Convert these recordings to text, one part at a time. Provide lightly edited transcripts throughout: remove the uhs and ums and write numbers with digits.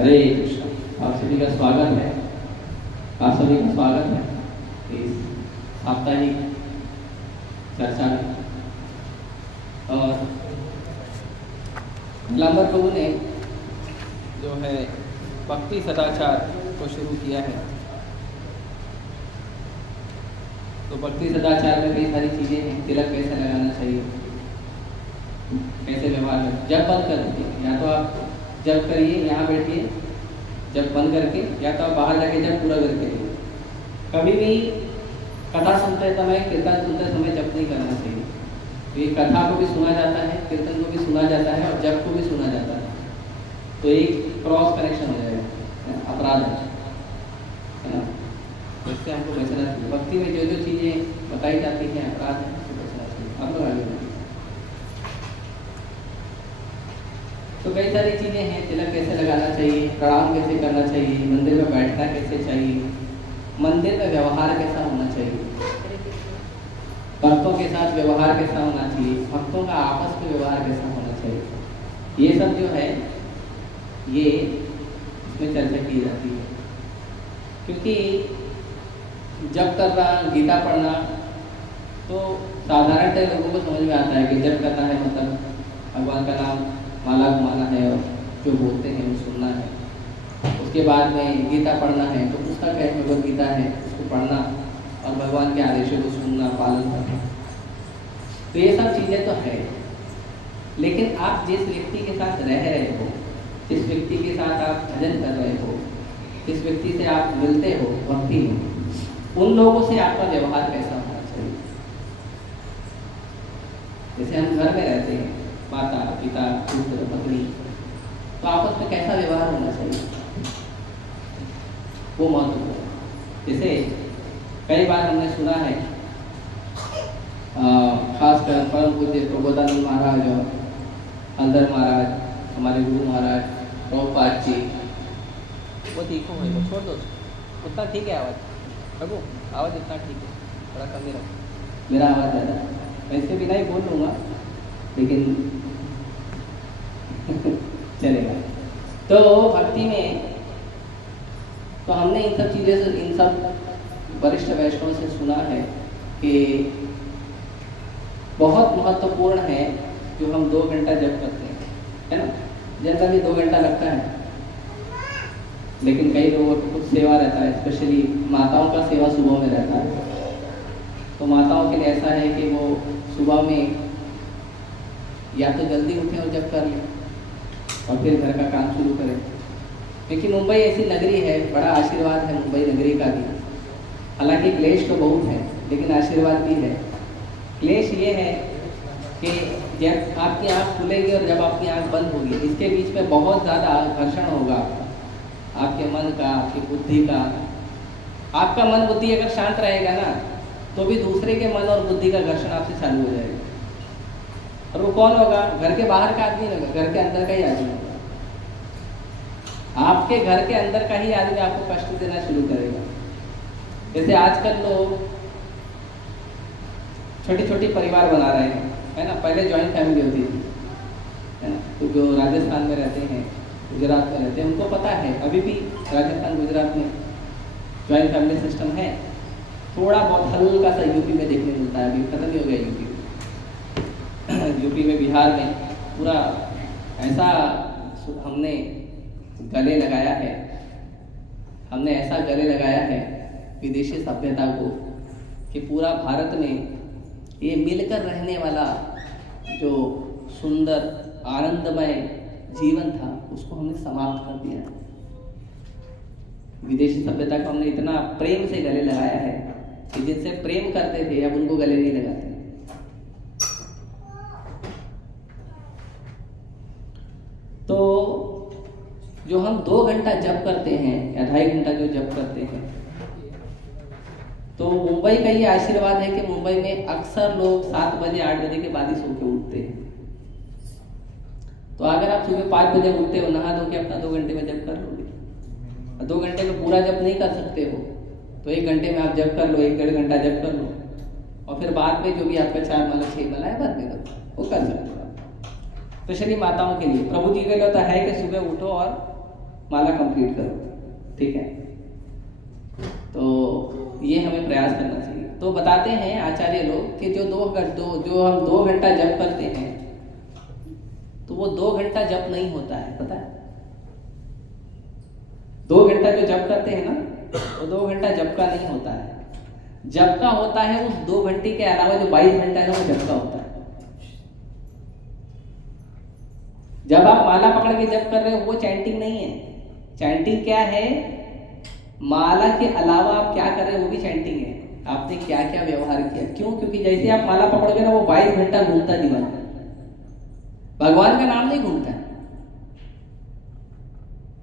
हरे कृष्ण। आप सभी का स्वागत है। आप सभी का स्वागत है इस साप्ताहिक चर्चा में। और गुलामर प्रभु ने जो है भक्ति सदाचार को शुरू किया है। तो भक्ति सदाचार में कई सारी चीज़ें हैं। तिलक कैसे लगाना चाहिए, कैसे व्यवहार करें, जब बंद कर दीजिए, या तो आप जब करिए यहाँ बैठिए जब बंद करके, या तो आप बाहर जाके जब पूरा करके। कभी भी कथा सुनते समय, कीर्तन सुनते समय जब नहीं करना चाहिए। तो ये कथा को भी सुना जाता है, कीर्तन को भी सुना जाता है और जब को भी सुना जाता है। तो एक क्रॉस कनेक्शन हो जाएगा, अपराध है ना। तो इससे हमको बचना चाहिए। भक्ति में जो जो चीज़ें बताई जाती हैं अपराध है, उससे बचना चाहिए। आप लोग आगे बढ़िए। तो कई सारी चीज़ें हैं। तिलक कैसे लगाना चाहिए, प्रणाम कैसे करना चाहिए, मंदिर में बैठना कैसे चाहिए, मंदिर में व्यवहार कैसा होना चाहिए, भक्तों के साथ व्यवहार कैसा होना चाहिए, भक्तों का आपस में व्यवहार कैसा होना चाहिए, ये सब जो है ये इसमें चर्चा की जाती है। क्योंकि जप करना, गीता पढ़ना तो साधारणतः लोगों को समझ में आता है कि जप करना है मतलब भगवान का नाम माला घुमाना है और जो बोलते हैं वो सुनना है। उसके बाद में गीता पढ़ना है तो पुस्तक है, भगवद गीता है, उसको पढ़ना और भगवान के आदेशों को सुनना, पालन करना। तो ये सब चीज़ें तो है। लेकिन आप जिस व्यक्ति के साथ रह रहे हो, जिस व्यक्ति के साथ आप भजन कर रहे हो, जिस व्यक्ति से आप मिलते हो भक्ति में, उन लोगों से आपका व्यवहार कैसा होना चाहिए। जैसे हम घर में रहते हैं, माता पिता पुत्र पत्नी, तो आपस में कैसा व्यवहार होना चाहिए वो महत्वपूर्ण। जैसे कई बार हमने सुना है, खासकर परम पूज्य प्रबोधानंद महाराज और हल्दर महाराज, हमारे गुरु महाराज प्रभुपाद जी, वो तीखो है, वो छोड़ दो, उतना ठीक है आवाज़। प्रभु आवाज़ इतना ठीक है, थोड़ा कम ही रखो, मेरा आवाज़ ज़्यादा। वैसे भी नहीं बोल लूँगा लेकिन चलेगा। तो भक्ति में तो हमने इन सब चीज़ें से, इन सब वरिष्ठ वैष्णवों से सुना है कि बहुत महत्वपूर्ण है जो हम 2 घंटा जप करते हैं, है ना। जनरली 2 घंटा लगता है, लेकिन कई लोगों को कुछ सेवा रहता है, स्पेशली माताओं का सेवा सुबह में रहता है। तो माताओं के लिए ऐसा है कि वो सुबह में या तो जल्दी उठें और जप कर लें और फिर घर का काम शुरू करें। क्योंकि मुंबई ऐसी नगरी है, बड़ा आशीर्वाद है मुंबई नगरी का भी। हालांकि क्लेश तो बहुत है लेकिन आशीर्वाद भी है। क्लेश ये है कि जब आपकी आँख खुलेगी और जब आपकी आँख बंद होगी, इसके बीच में बहुत ज़्यादा घर्षण होगा आपके मन का, आपकी बुद्धि का। आपका मन बुद्धि अगर शांत रहेगा ना, तो भी दूसरे के मन और बुद्धि का घर्षण आपसे चालू हो जाएगा। और वो कौन होगा? घर के बाहर का आदमी नहीं होगा, घर के अंदर का ही आदमी होगा। आपके घर के अंदर का ही आदमी आपको कष्ट देना शुरू करेगा। जैसे आजकल लोग छोटी छोटी परिवार बना रहे हैं, है ना। पहले जॉइंट फैमिली होती थी, है ना। तो जो राजस्थान में रहते हैं, गुजरात में रहते हैं, उनको पता है अभी भी राजस्थान गुजरात में जॉइंट फैमिली सिस्टम है। थोड़ा बहुत हल्का सा यूपी में देखने मिलता है, अभी खत्म ही हो गया यूपी में। यूपी में, बिहार में पूरा ऐसा हमने गले लगाया है, हमने ऐसा गले लगाया है विदेशी सभ्यता को कि पूरा भारत में ये मिलकर रहने वाला जो सुंदर आनंदमय जीवन था उसको हमने समाप्त कर दिया। विदेशी सभ्यता को हमने इतना प्रेम से गले लगाया है कि जिनसे प्रेम करते थे अब उनको गले नहीं लगाते। तो जो हम 2 घंटा जप करते हैं या 2.5 घंटा जो जप करते हैं, तो मुंबई का ये आशीर्वाद है कि मुंबई में अक्सर लोग 7 बजे 8 बजे के बाद ही सो के उठते हैं। तो अगर आप सुबह 5 बजे उठते हो, नहा धो के अपना 2 घंटे में जप कर लोगे। 2 घंटे में पूरा जप नहीं कर सकते हो तो 1 घंटे में आप जप कर लो, 1-1.5 घंटा जप कर लो और फिर बाद में जो भी आपका 4 माला 6 माला है बाद में करो, वो कर सकते हो। स्पेशली माताओं के लिए प्रभु जी का कहता है कि सुबह उठो और माला कंप्लीट करो, ठीक है। तो ये हमें प्रयास करना चाहिए। तो बताते हैं आचार्य लोग कि जो हम 2 घंटा जप करते हैं, तो वो 2 घंटा जप नहीं होता है, पता है। 2 घंटा जो जप करते हैं ना, वो 2 घंटा जप का नहीं होता है। जप का होता है उस 2 घंटे के अलावा जो 22 घंटा है ना, वो जप का होता है। जब आप माला पकड़ के जप कर रहे हो, वो चैंटिंग नहीं है। चैंटिंग क्या है? माला के अलावा आप क्या कर रहे हो वो भी चैंटिंग है। आपने क्या क्या व्यवहार किया, क्यों? क्योंकि जैसे आप माला पकड़ोगे ना, वो 22 घंटा घूमता है दिमाग में, भगवान का नाम नहीं घूमता है।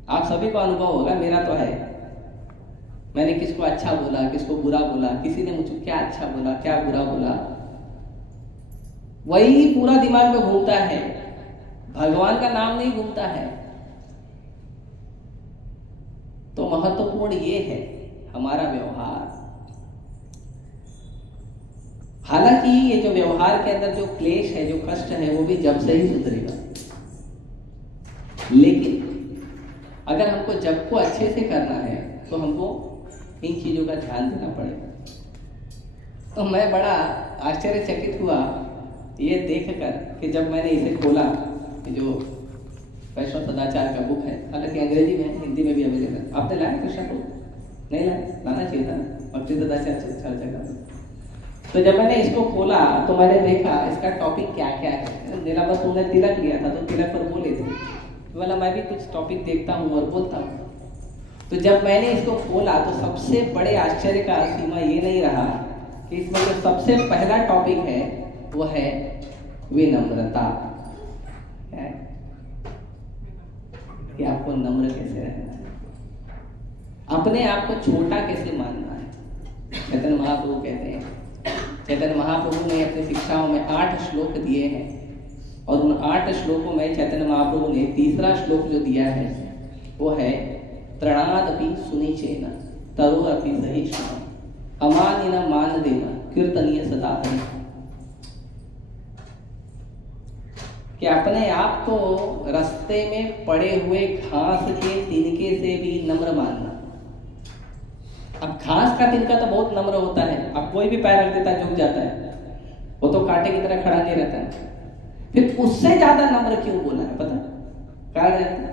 आप सभी को अनुभव होगा, मेरा तो है। मैंने किसको अच्छा बोला, किसको बुरा बोला, किसी ने मुझे क्या अच्छा बोला, क्या बुरा बोला, वही पूरा दिमाग में घूमता है, भगवान का नाम नहीं घूमता है। तो महत्वपूर्ण ये है हमारा व्यवहार। हालांकि ये जो व्यवहार के अंदर जो क्लेश है, जो कष्ट है, वो भी जब से ही सुधरेगा। लेकिन अगर हमको जब को अच्छे से करना है तो हमको इन चीजों का ध्यान देना पड़ेगा। तो मैं बड़ा आश्चर्यचकित हुआ ये देखकर कि जब मैंने इसे खोला, जो वैष्णव सदाचार का बुक है, हालांकि अंग्रेजी में, हिंदी में भी अवेलेबल है। आपने लाया कृष्ण को? नहीं लाया, लाना चाहिए था, भक्ति सदाचार चर्चा का। तो जब मैंने इसको खोला तो मैंने देखा इसका टॉपिक क्या क्या है। नीलांबर तूने तिलक लिया था, तो तिलक पर बोले थे, बोला मैं भी कुछ टॉपिक देखता हूँ और बोलता हूँ। तो जब मैंने इसको खोला तो सबसे बड़े आश्चर्य का सीमा ये नहीं रहा कि इसमें जो सबसे पहला टॉपिक है वो है विनम्रता। है कि आपको नम्र कैसे रहना है, अपने आप को छोटा कैसे मानना है। चैतन्य महाप्रभु कहते हैं, चैतन्य महाप्रभु ने अपनी शिक्षाओं में 8 श्लोक दिए हैं, और उन 8 श्लोकों में चैतन्य महाप्रभु ने तीसरा श्लोक जो दिया है वो है त्रणादपि सुनिचेन तरोरपि सहिष्णुः अमानिन मानदेन कीर्तनीय सदा हरिः। कि अपने आप को रास्ते में पड़े हुए घास के तिनके से भी नम्र मानना। अब घास का तिनका तो बहुत नम्र होता है, अब कोई भी पैर रख देता है झुक जाता है, वो तो कांटे की तरह खड़ा नहीं रहता है। फिर उससे ज्यादा नम्र क्यों बोला है, पता कारण है?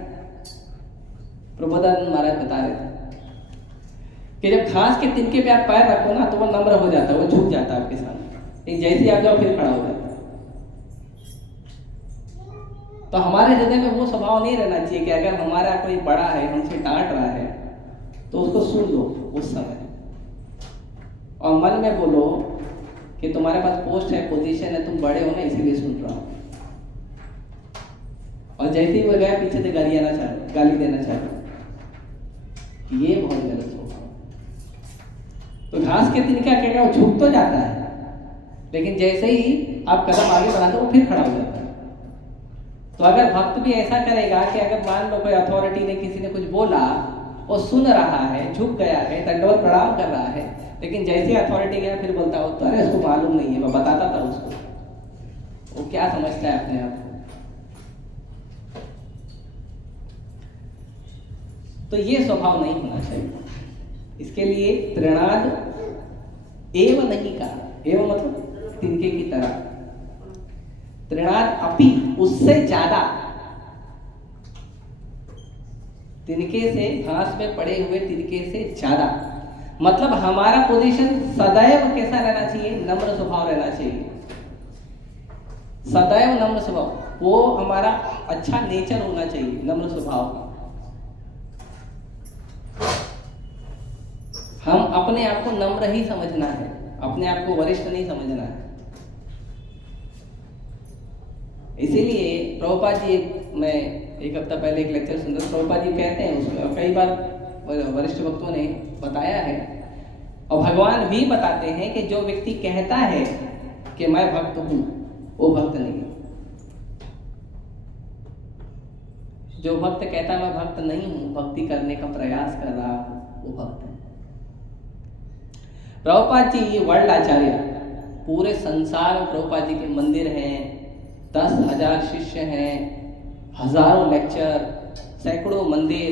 प्रबोधानंद महाराज बता रहे थे कि जब घास के तिनके पे आप पैर रखो ना, तो वो नम्र हो जाता है, वो झुक जाता है आपके सामने। जैसे ही आप जाओ फिर खड़ा हो जाता है। तो हमारे हृदय में वो स्वभाव नहीं रहना चाहिए कि अगर हमारा कोई बड़ा है, हमसे डांट रहा है, तो उसको सुन लो उस समय, और मन में बोलो कि तुम्हारे पास पोस्ट है, पोजीशन है, तुम बड़े हो ना, इसीलिए सुन रहा हूं। और जैसे ही वो गया पीछे से गाली देना चाहता, ये बहुत गलत स्वभाव। तो घास के तिनका क्या वो झुक तो जाता है, लेकिन जैसे ही आप कदम आगे बढ़ाते वो फिर खड़ा हो जाता है। तो अगर भक्त भी ऐसा करेगा कि अगर मान लो कोई अथॉरिटी ने, किसी ने कुछ बोला, वो सुन रहा है, झुक गया है, दंडवत प्रणाम कर रहा है, लेकिन जैसे अथॉरिटी गया फिर बोलता हो तो अरे उसको मालूम नहीं है, मैं बताता था उसको, वो क्या समझता है अपने आप को। तो ये स्वभाव नहीं होना चाहिए। इसके लिए तृणाद एव नहीं कहा, एव मतलब तिनके की तरह, तृणाद अपि उससे ज्यादा, तिनके से, घास में पड़े हुए तिनके से ज्यादा। मतलब हमारा पोजीशन सदैव कैसा रहना चाहिए? नम्र स्वभाव रहना चाहिए, सदैव नम्र स्वभाव, वो हमारा अच्छा नेचर होना चाहिए, नम्र स्वभाव। हम अपने आप को नम्र ही समझना है, अपने आप को वरिष्ठ नहीं समझना है। इसीलिए प्रभुपाद जी, मैं एक हफ्ता पहले एक लेक्चर सुन रहा, प्रभुपाद जी कहते हैं उसमें, कई बार वरिष्ठ भक्तों ने बताया है, और भगवान भी बताते हैं कि जो व्यक्ति कहता है कि मैं भक्त हूं, वो भक्त नहीं है। जो भक्त कहता मैं भक्त नहीं हूं, भक्ति करने का प्रयास कर रहा हूं, वो भक्त है। प्रभुपाद जी वर्ल्ड आचार्य, पूरे संसार में प्रभुपाद जी के मंदिर हैं, 10,000 शिष्य हैं, हजारों लेक्चर, सैकड़ों मंदिर,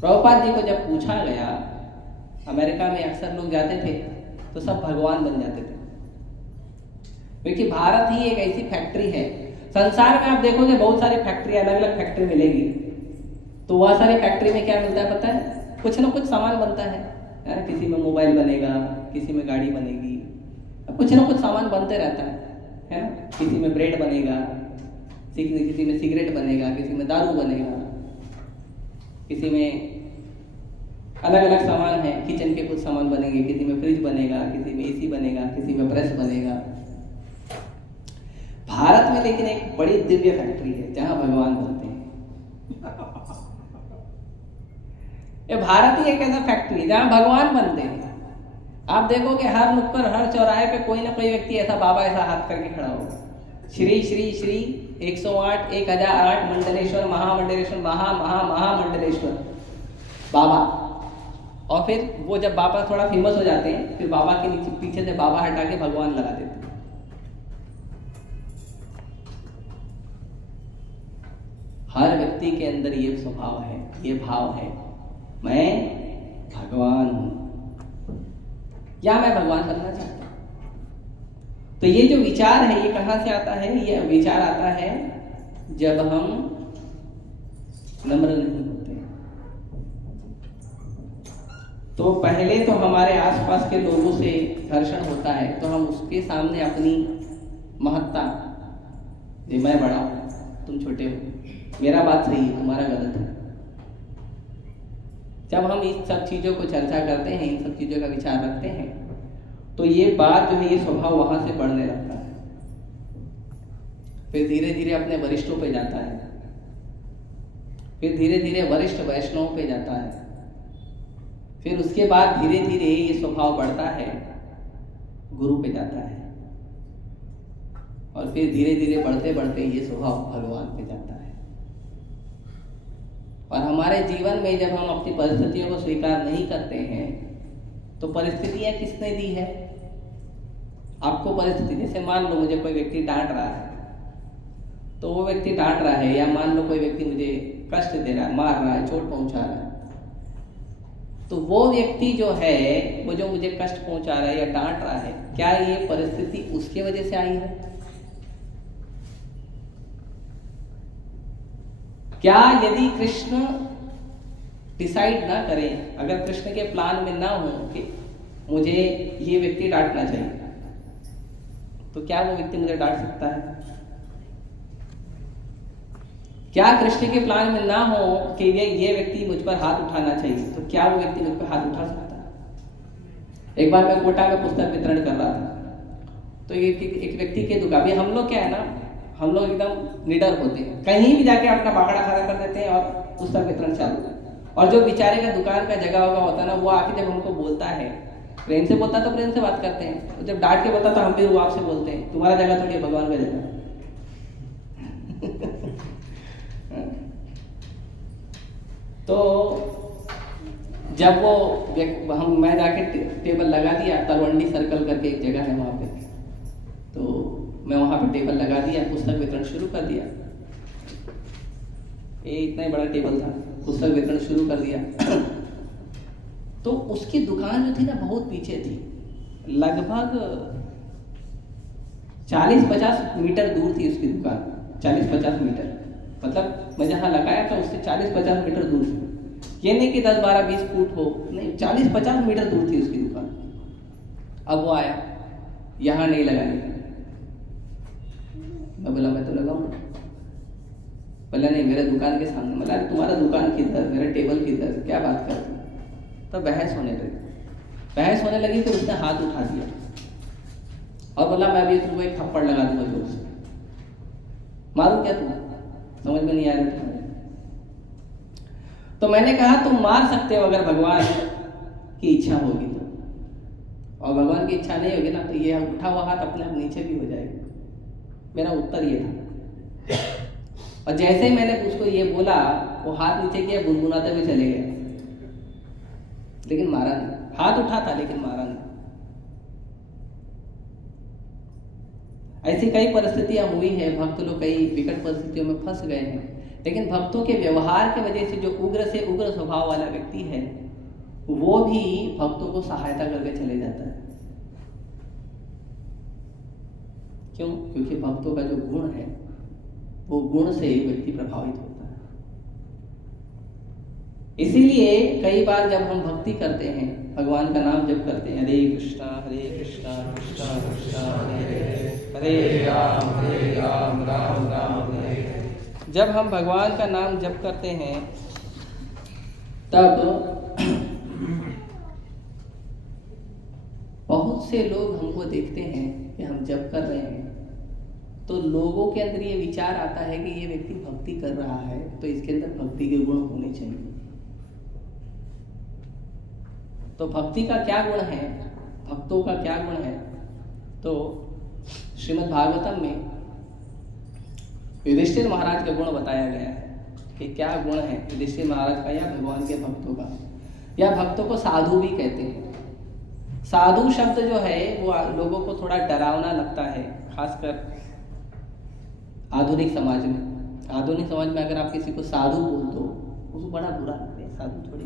प्रभुपाद जी को जब पूछा गया, अमेरिका में अक्सर लोग जाते थे तो सब भगवान बन जाते थे, क्योंकि भारत ही एक ऐसी फैक्ट्री है। संसार में आप देखोगे बहुत सारी फैक्ट्री, अलग अलग फैक्ट्री मिलेगी, तो वह सारी फैक्ट्री में क्या मिलता है पता है? कुछ ना कुछ सामान बनता है। किसी में मोबाइल बनेगा, किसी में गाड़ी बनेगी, कुछ ना कुछ सामान बनते रहता है ना। किसी में ब्रेड बनेगा, किसी में सिगरेट बनेगा, किसी में दारू बनेगा, किसी में अलग अलग सामान है। किचन के कुछ सामान बनेंगे, किसी में फ्रिज बनेगा, किसी में एसी बनेगा, किसी में प्रेस बनेगा। भारत में लेकिन एक बड़ी दिव्य फैक्ट्री है जहां भगवान बनते हैं। ये भारत ही एक ऐसा फैक्ट्री है जहां भगवान बनते हैं। आप देखोगे हर नुक्कड़, हर चौराहे पे कोई ना कोई व्यक्ति ऐसा, बाबा ऐसा हाथ करके खड़ा होगा, श्री श्री श्री 108 1008 मंडलेश्वर महामंडलेश्वर महामंडलेश्वर बाबा। और फिर वो जब बाबा थोड़ा फेमस हो जाते हैं, फिर बाबा के नीचे पीछे से बाबा हटा के भगवान लगा देते हैं। हर व्यक्ति के अंदर ये स्वभाव है, ये भाव है, मैं भगवान हूं या मैं भगवान बनना चाहता हूं। तो ये जो विचार है ये कहां से आता है? ये विचार आता है जब हम नम्र नहीं होते। तो पहले तो हमारे आसपास के लोगों से घर्षण होता है, तो हम उसके सामने अपनी महत्ता, ये मैं बड़ा हूं तुम छोटे हो, मेरा बात सही है तुम्हारा गलत है। जब हम इस सब चीजों को चर्चा करते हैं, इन सब चीजों का विचार रखते हैं, तो ये बात जो है, ये स्वभाव वहां से बढ़ने लगता है। फिर धीरे धीरे अपने वरिष्ठों पे जाता है, फिर धीरे धीरे वरिष्ठ वैष्णवों पे जाता है, फिर उसके बाद धीरे धीरे ये स्वभाव बढ़ता है, गुरु पे जाता है, और फिर धीरे धीरे बढ़ते बढ़ते ये स्वभाव भगवान पे जाता है। और हमारे जीवन में जब हम अपनी परिस्थितियों को स्वीकार नहीं करते हैं, तो परिस्थितियां किसने दी है? आपको परिस्थिति, जैसे मान लो मुझे कोई व्यक्ति डांट रहा है, तो वो व्यक्ति डांट रहा है, या मान लो कोई व्यक्ति मुझे कष्ट दे रहा है, मार रहा है, चोट पहुंचा रहा है, तो वो व्यक्ति जो है, वो जो मुझे कष्ट पहुंचा रहा है या डांट रहा है, क्या ये परिस्थिति उसके वजह से आई है? क्या यदि कृष्ण डिसाइड ना करें, अगर कृष्ण के प्लान में ना हो कि मुझे ये व्यक्ति डांटना चाहिए, तो क्या वो व्यक्ति मुझे डांट सकता है? क्या कृष्ण के प्लान में ना हो कि ये व्यक्ति मुझ पर हाथ उठाना चाहिए, तो क्या वो व्यक्ति मुझ पर हाथ उठा सकता है? एक बार मैं कोटा में पुस्तक वितरण कर रहा था, तो एक व्यक्ति के दुकान, अभी हम लोग क्या है ना, हम लोग एकदम निडर होते हैं, कहीं भी जाके अपना बाकड़ा खड़ा कर देते हैं और पुस्तक वितरण चालू। और जो बेचारे का दुकान का जगह होगा होता है ना, वो आके जब हमको बोलता है, प्रेम से बोलता तो प्रेम से बात करते हैं, और जब डांट के बोलता तो हम भी रुआब से बोलते हैं, तुम्हारा जगह थोड़ी है, भगवान का जगह। तो जब वो मैं जाके टेबल लगा दिया, तलवंडी सर्कल करके एक जगह है वहां पे, तो मैं वहां पे टेबल लगा दिया, पुस्तक वितरण शुरू कर दिया। ये इतना ही बड़ा टेबल था, पुस्तक वितरण शुरू कर दिया। तो उसकी दुकान जो थी ना, बहुत पीछे थी, लगभग 40-50 मीटर दूर थी उसकी दुकान। 40-50 मीटर, मतलब मैं जहां लगाया था उससे 40-50 मीटर दूर थी। ये नहीं कि 10-12-20 फुट हो, नहीं, 40-50 मीटर दूर थी उसकी दुकान। अब वो आया, यहां नहीं लगानी। मैं बोला मैं तो लगाऊंगा। बोला नहीं, मेरे दुकान के सामने। बोला तुम्हारा दुकान किधर, मेरा टेबल किधर, क्या बात करते? तो बहस होने लगी। तो उसने हाथ उठा दिया और बोला मैं अभी तुमको एक थप्पड़ लगा दूंगा जोर से। मारूं क्या तुम? समझ में नहीं आ रहा तुम्हारे? तो मैंने कहा तुम मार सकते हो अगर भगवान की इच्छा होगी तो, और भगवान की इच्छा नहीं होगी ना, तो ये उठा हुआ हाथ अपने आप नीचे भी हो जाएगा। मेरा उत्तर ये था। और जैसे ही मैंने उसको ये बोला, वो हाथ नीचे किया, गुनगुनाते हुए चले गए, लेकिन मारा नहीं। हाथ उठा था लेकिन मारा नहीं। ऐसी कई परिस्थितियां हुई है, भक्त लोग कई विकट परिस्थितियों में फंस गए हैं, लेकिन भक्तों के व्यवहार की वजह से जो उग्र से उग्र स्वभाव वाला व्यक्ति है वो भी भक्तों को सहायता करके चले जाता है। क्यों? क्योंकि भक्तों का जो गुण है वो गुण से ही व्यक्ति प्रभावित होता है। इसीलिए कई बार जब हम भक्ति करते हैं, भगवान का नाम जप करते हैं, हरे कृष्णा कृष्णा कृष्णा हरे राम राम राम हरे, जब हम भगवान का नाम जप करते हैं तब बहुत से लोग हमको देखते हैं कि हम जप कर रहे हैं तो लोगों के अंदर ये विचार आता है कि ये व्यक्ति भक्ति कर रहा है तो इसके अंदर भक्ति के गुण होने चाहिए। तो भक्ति का क्या गुण है, भक्तों का क्या गुण है? तो श्रीमद् भागवतम में युधिष्ठिर महाराज का गुण बताया गया है कि क्या गुण है युधिष्ठिर महाराज का या भगवान के भक्तों का, या भक्तों को साधु भी कहते हैं। साधु शब्द जो है वो लोगों को थोड़ा डरावना लगता है, खासकर आधुनिक समाज में। आधुनिक समाज में अगर आप किसी को साधु बोल दो उसको बड़ा बुरा लगता है, साधु थोड़ी।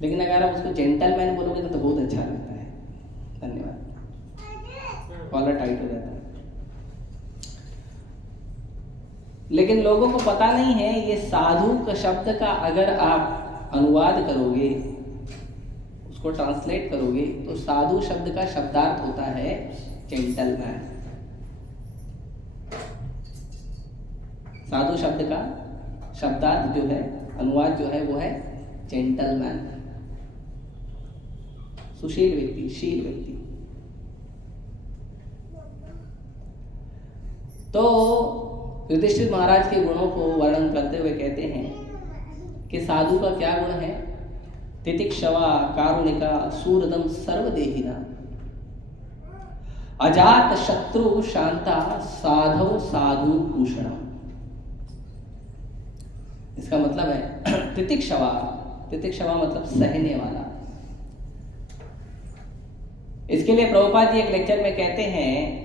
लेकिन अगर आप उसको जेंटलमैन बोलोगे तो बहुत अच्छा लगता है। धन्यवाद। कॉलर टाइट हो जाता है। लेकिन लोगों को पता नहीं है ये साधु का शब्द का अगर आप अनुवाद करोगे, उसको ट्रांसलेट करोगे तो साधु शब्द का शब्दार्थ होता है जेंटलमैन। साधु शब्द का शब्दार्थ जो है, अनुवाद जो है वो है जेंटलमैन, सुशील व्यक्ति, शील व्यक्ति। तो युधिष्ठिर महाराज के गुणों को वर्णन करते हुए कहते हैं कि साधु का क्या गुण है? तितिक्षवा कारुणिका सूरदम सर्वदेहिना अजात शत्रु शांता साधव साधु भूषण। इसका मतलब है तितिक्षवा, तितिक्षवा मतलब सहने वाला। इसके लिए प्रभुपाद जी एक लेक्चर में कहते हैं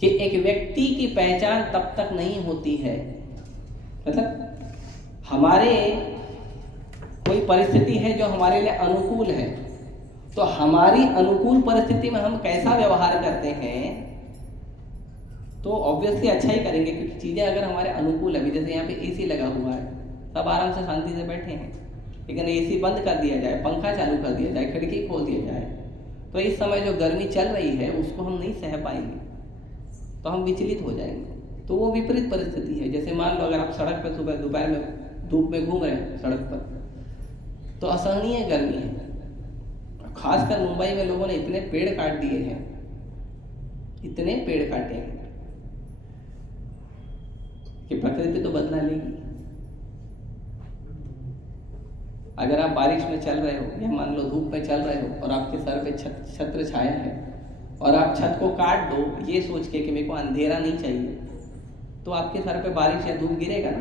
कि एक व्यक्ति की पहचान तब तक नहीं होती है, मतलब हमारे कोई परिस्थिति है जो हमारे लिए अनुकूल है, तो हमारी अनुकूल परिस्थिति में हम कैसा व्यवहार करते हैं तो ऑब्वियसली अच्छा ही करेंगे, क्योंकि चीजें अगर हमारे अनुकूल है। जैसे यहाँ पे एसी लगा हुआ है, सब आराम से शांति से बैठे हैं, लेकिन एसी बंद कर दिया जाए, पंखा चालू कर दिया जाए, खिड़की खोल दिया जाए, तो इस समय जो गर्मी चल रही है उसको हम नहीं सह पाएंगे, तो हम विचलित हो जाएंगे। तो वो विपरीत परिस्थिति है। जैसे मान लो अगर आप सड़क पर सुबह दोपहर में धूप में घूम रहे हैं सड़क पर, तो असहनीय गर्मी है। खासकर मुंबई में लोगों ने इतने पेड़ काट दिए हैं, इतने पेड़ काटे हैं कि प्रकृति तो बदला लेगी। अगर आप बारिश में चल रहे हो या मान लो धूप में चल रहे हो और आपके सर पे छत्र छाया है और आप छत को काट दो ये सोच के कि मेरे को अंधेरा नहीं चाहिए, तो आपके सर पे बारिश या धूप गिरेगा ना।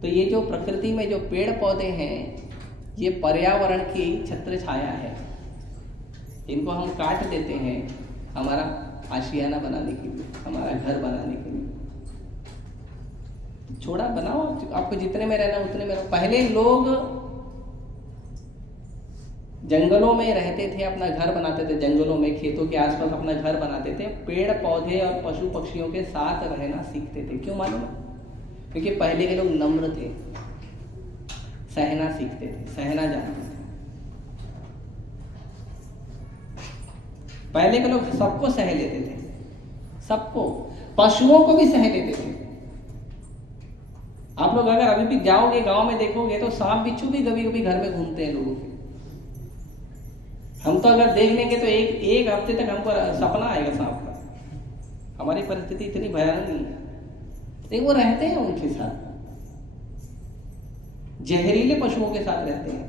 तो ये जो प्रकृति में जो पेड़ पौधे हैं ये पर्यावरण की छत्र छाया है, इनको हम काट देते हैं हमारा आशियाना बनाने के लिए, हमारा घर बनाने के लिए। छोड़ा बनाओ, आपको जितने में रहना उतने में रहो। पहले लोग जंगलों में रहते थे, अपना घर बनाते थे, जंगलों में खेतों के आसपास अपना घर बनाते थे, पेड़ पौधे और पशु पक्षियों के साथ रहना सीखते थे। क्यों मालूम? क्योंकि पहले के लोग नम्र थे, सहना सीखते थे, सहना जानते थे। पहले के लोग सबको सह लेते थे, सबको, पशुओं को भी सह लेते थे। आप लोग अगर अभी भी जाओगे गांव में देखोगे तो सांप बिच्छू भी कभी कभी घर में घूमते हैं लोगों के। हम तो अगर देख लेंगे तो एक हफ्ते तक हमको सपना आएगा सांप का। हमारी परिस्थिति इतनी भयानक नहीं है, लेकिन वो रहते हैं उनके साथ, जहरीले पशुओं के साथ रहते हैं।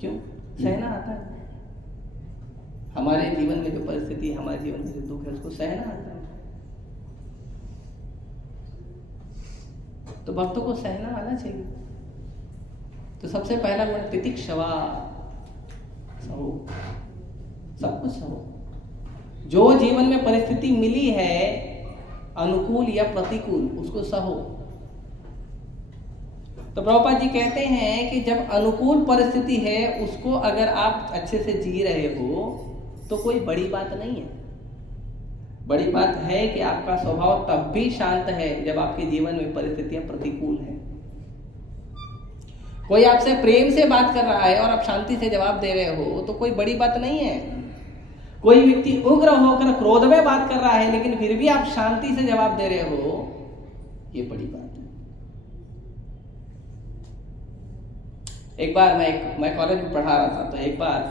क्यों? सहना आता है। हमारे जीवन में जो परिस्थिति है, हमारे जीवन में जो दुख है, उसको सहना आता है। तो भक्तों को सहना आना चाहिए। तो सबसे पहला गुण तितिक्षवा, सहो, सब कुछ सहो। जो जीवन में परिस्थिति मिली है अनुकूल या प्रतिकूल, उसको सहो। तो प्रभुपाद जी कहते हैं कि जब अनुकूल परिस्थिति है उसको अगर आप अच्छे से जी रहे हो तो कोई बड़ी बात नहीं है। बड़ी बात है कि आपका स्वभाव तब भी शांत है जब आपके जीवन में परिस्थितियां प्रतिकूल हैं। कोई आपसे प्रेम से बात कर रहा है और आप शांति से जवाब दे रहे हो तो कोई बड़ी बात नहीं है। कोई व्यक्ति उग्र होकर क्रोध में बात कर रहा है लेकिन फिर भी आप शांति से जवाब दे रहे हो, ये बड़ी बात है। एक बार मैं कॉलेज में पढ़ा रहा था, तो एक बार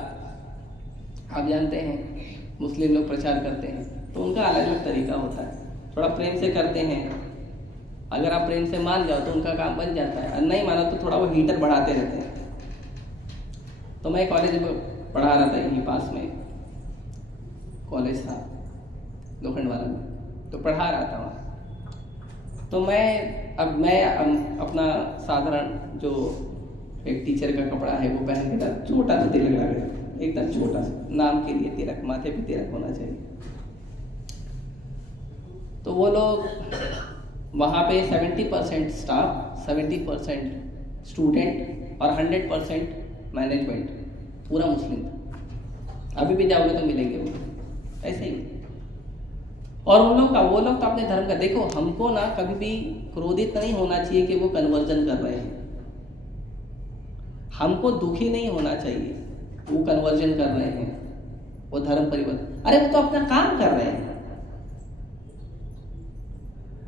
आप जानते हैं मुस्लिम लोग प्रचार करते हैं तो उनका अलग अलग तरीका होता है। थोड़ा प्रेम से करते हैं, अगर आप प्रेम से मान जाओ तो उनका काम बन जाता है, और नहीं मानो तो थोड़ा वो हीटर बढ़ाते रहते हैं। तो मैं कॉलेज में पढ़ा रहा था, यहीं पास में कॉलेज था लोखंडवाला में, तो पढ़ा रहा था वहाँ। तो मैं अपना साधारण जो एक टीचर का कपड़ा है वो पहन के था, छोटा सा तिलक लगा गया, एकदम छोटा सा, नाम के लिए तिलक, माथे पे तिलक होना चाहिए। तो वो लोग वहाँ पे 70% स्टाफ, 70% स्टूडेंट और 100% मैनेजमेंट पूरा मुस्लिम था। अभी भी जाओगे तो मिलेंगे वो ऐसे ही। और वो लोग तो अपने धर्म का, देखो हमको ना कभी भी क्रोधित नहीं होना चाहिए कि वो कन्वर्जन कर रहे हैं, हमको दुखी नहीं होना चाहिए वो कन्वर्जन कर रहे हैं, वो धर्म परिवर्तन, अरे वो तो अपना काम कर रहे हैं,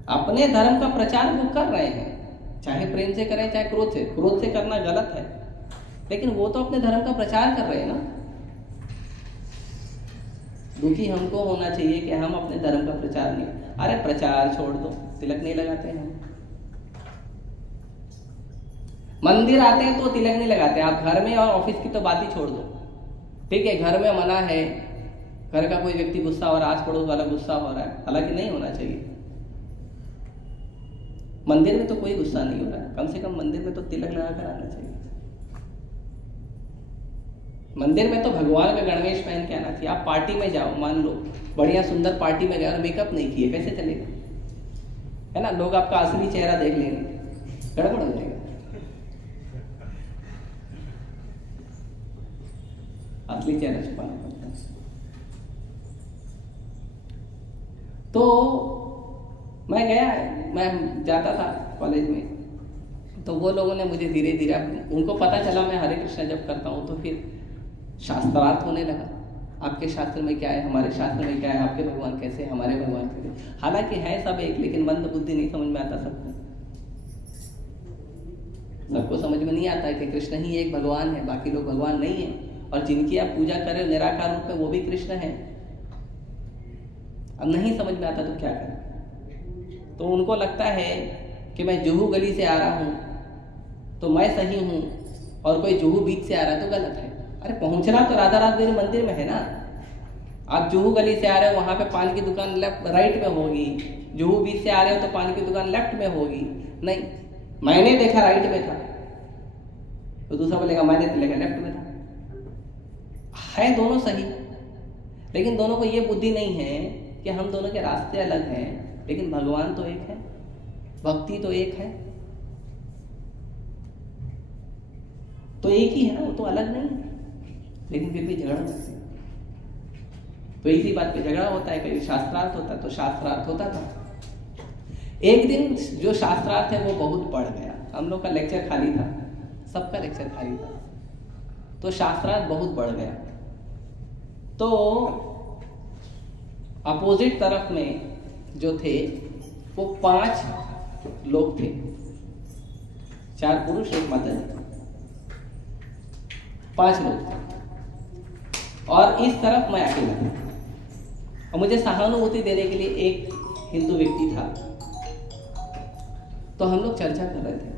अपने धर्म का प्रचार वो कर रहे हैं, चाहे प्रेम से करें चाहे क्रोध से करना गलत है, लेकिन वो तो अपने धर्म का प्रचार कर रहे हैं ना। दुखी हमको होना चाहिए कि हम अपने धर्म का प्रचार नहीं, अरे प्रचार छोड़ दो, तिलक नहीं लगाते हैं हम, मंदिर आते हैं तो तिलक नहीं लगाते, आप घर में और ऑफिस की तो बात ही छोड़ दो। ठीक है, घर में मना है, घर का कोई व्यक्ति गुस्सा हो रहा है, आस पड़ोस वाला गुस्सा हो रहा है, हालांकि नहीं होना चाहिए। मंदिर में तो कोई गुस्सा नहीं हो रहा है, कम से कम मंदिर में तो तिलक लगा कर आना चाहिए। मंदिर में तो भगवान का गणवेश पहन के आना चाहिए। आप पार्टी में जाओ, मान लो बढ़िया सुंदर पार्टी में गए और मेकअप नहीं किए, कैसे चलेगा? है ना, लोग आपका असली चेहरा देख लेंगे, गड़बड़ हो जाएगा। असली चेहरा छुपाना पड़ता है। तो मैं जाता था कॉलेज में, तो वो लोगों ने मुझे धीरे धीरे, उनको पता चला मैं हरे कृष्णा जब करता हूँ, तो फिर शास्त्रार्थ होने लगा। आपके शास्त्र में क्या है, हमारे शास्त्र में क्या है, आपके भगवान कैसे, हमारे भगवान कैसे। हालांकि है सब एक, लेकिन मंद बुद्धि नहीं समझ में आता सबको समझ में नहीं आता है कि कृष्ण ही एक भगवान है, बाकी लोग भगवान नहीं है, और जिनकी आप पूजा करें निराकार रूप में वो भी कृष्ण है। अब नहीं समझ में आता तो क्या करें? तो उनको लगता है कि मैं जुहू गली से आ रहा हूँ तो मैं सही हूँ, और कोई जुहू बीच से आ रहा है तो गलत है। अरे पहुंचना तो राधा राजगीर मंदिर में है ना। आप जुहू गली से आ रहे हो, वहां पे पान की दुकान राइट में होगी, जुहू बीच से आ रहे हो तो पान की दुकान लेफ्ट में होगी। नहीं, मैंने देखा राइट में था, तो दूसरा बोलेगा मैंने देखा लेफ्ट में था। है दोनों सही, लेकिन दोनों को ये बुद्धि नहीं है कि हम दोनों के रास्ते अलग हैं, लेकिन भगवान तो एक है, भक्ति तो एक है, तो एक ही है ना, वो तो अलग नहीं है, लेकिन फिर भी झगड़ा करते हैं। तो इसी बात पे झगड़ा होता है। कभी शास्त्रार्थ होता तो शास्त्रार्थ होता था। एक दिन जो शास्त्रार्थ है वो बहुत बढ़ गया, हम लोग का लेक्चर खाली था, सबका लेक्चर खाली था, तो शास्त्रार्थ बहुत बढ़ गया। तो अपोजिट तरफ में जो थे वो 5 लोग थे, 4 पुरुष 1 माता जी, 5 लोग थे, और इस तरफ मैं अकेला था। और मुझे सहानुभूति देने के लिए एक हिंदू व्यक्ति था। तो हम लोग चर्चा कर रहे थे।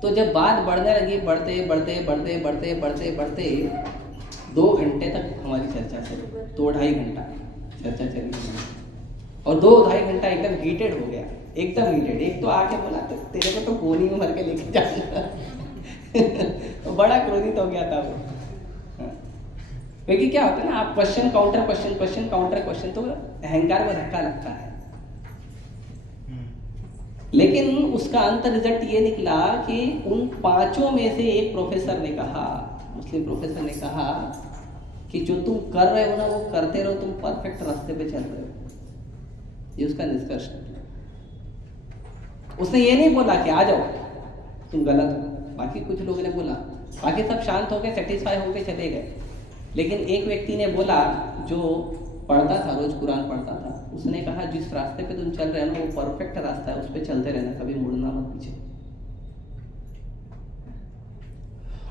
तो जब बात बढ़ने लगी, बढ़ते 2 घंटे तक हमारी चर्चा चली, 2-2.5 घंटा चर्चा चली, और 2-2.5 घंटा एकदम हीटेड हो गया, एकदम हीटेड। एक तो आके बोला तेरे को तो गोली में भर के लेके जाऊंगा। तो बड़ा क्रोधित हो गया था वो। क्योंकि क्या होता है ना, आप question counter question, question counter question, तो अहंकार में धक्का लगता है। लेकिन उसका अंत रिजल्ट ये निकला कि उन 5 में से एक प्रोफेसर ने कहा, मुस्लिम प्रोफेसर ने कहा कि जो तुम कर रहे हो ना वो करते रहो, तुम परफेक्ट रास्ते पे चल रहे हो। ये उसका निष्कर्ष निकला। उसने ये नहीं बोला कि आ जाओ तुम गलत हो, बाकी कुछ लोगों ने बोला, बाकी सब शांत हो गए, सेटिस्फाई हो गए, चले गए। लेकिन एक व्यक्ति ने बोला, जो पढ़ता था, रोज कुरान पढ़ता था, उसने कहा जिस रास्ते पे तुम चल रहे हो ना वो परफेक्ट रास्ता है, उस पे चलते रहना, कभी मुड़ना मत पीछे।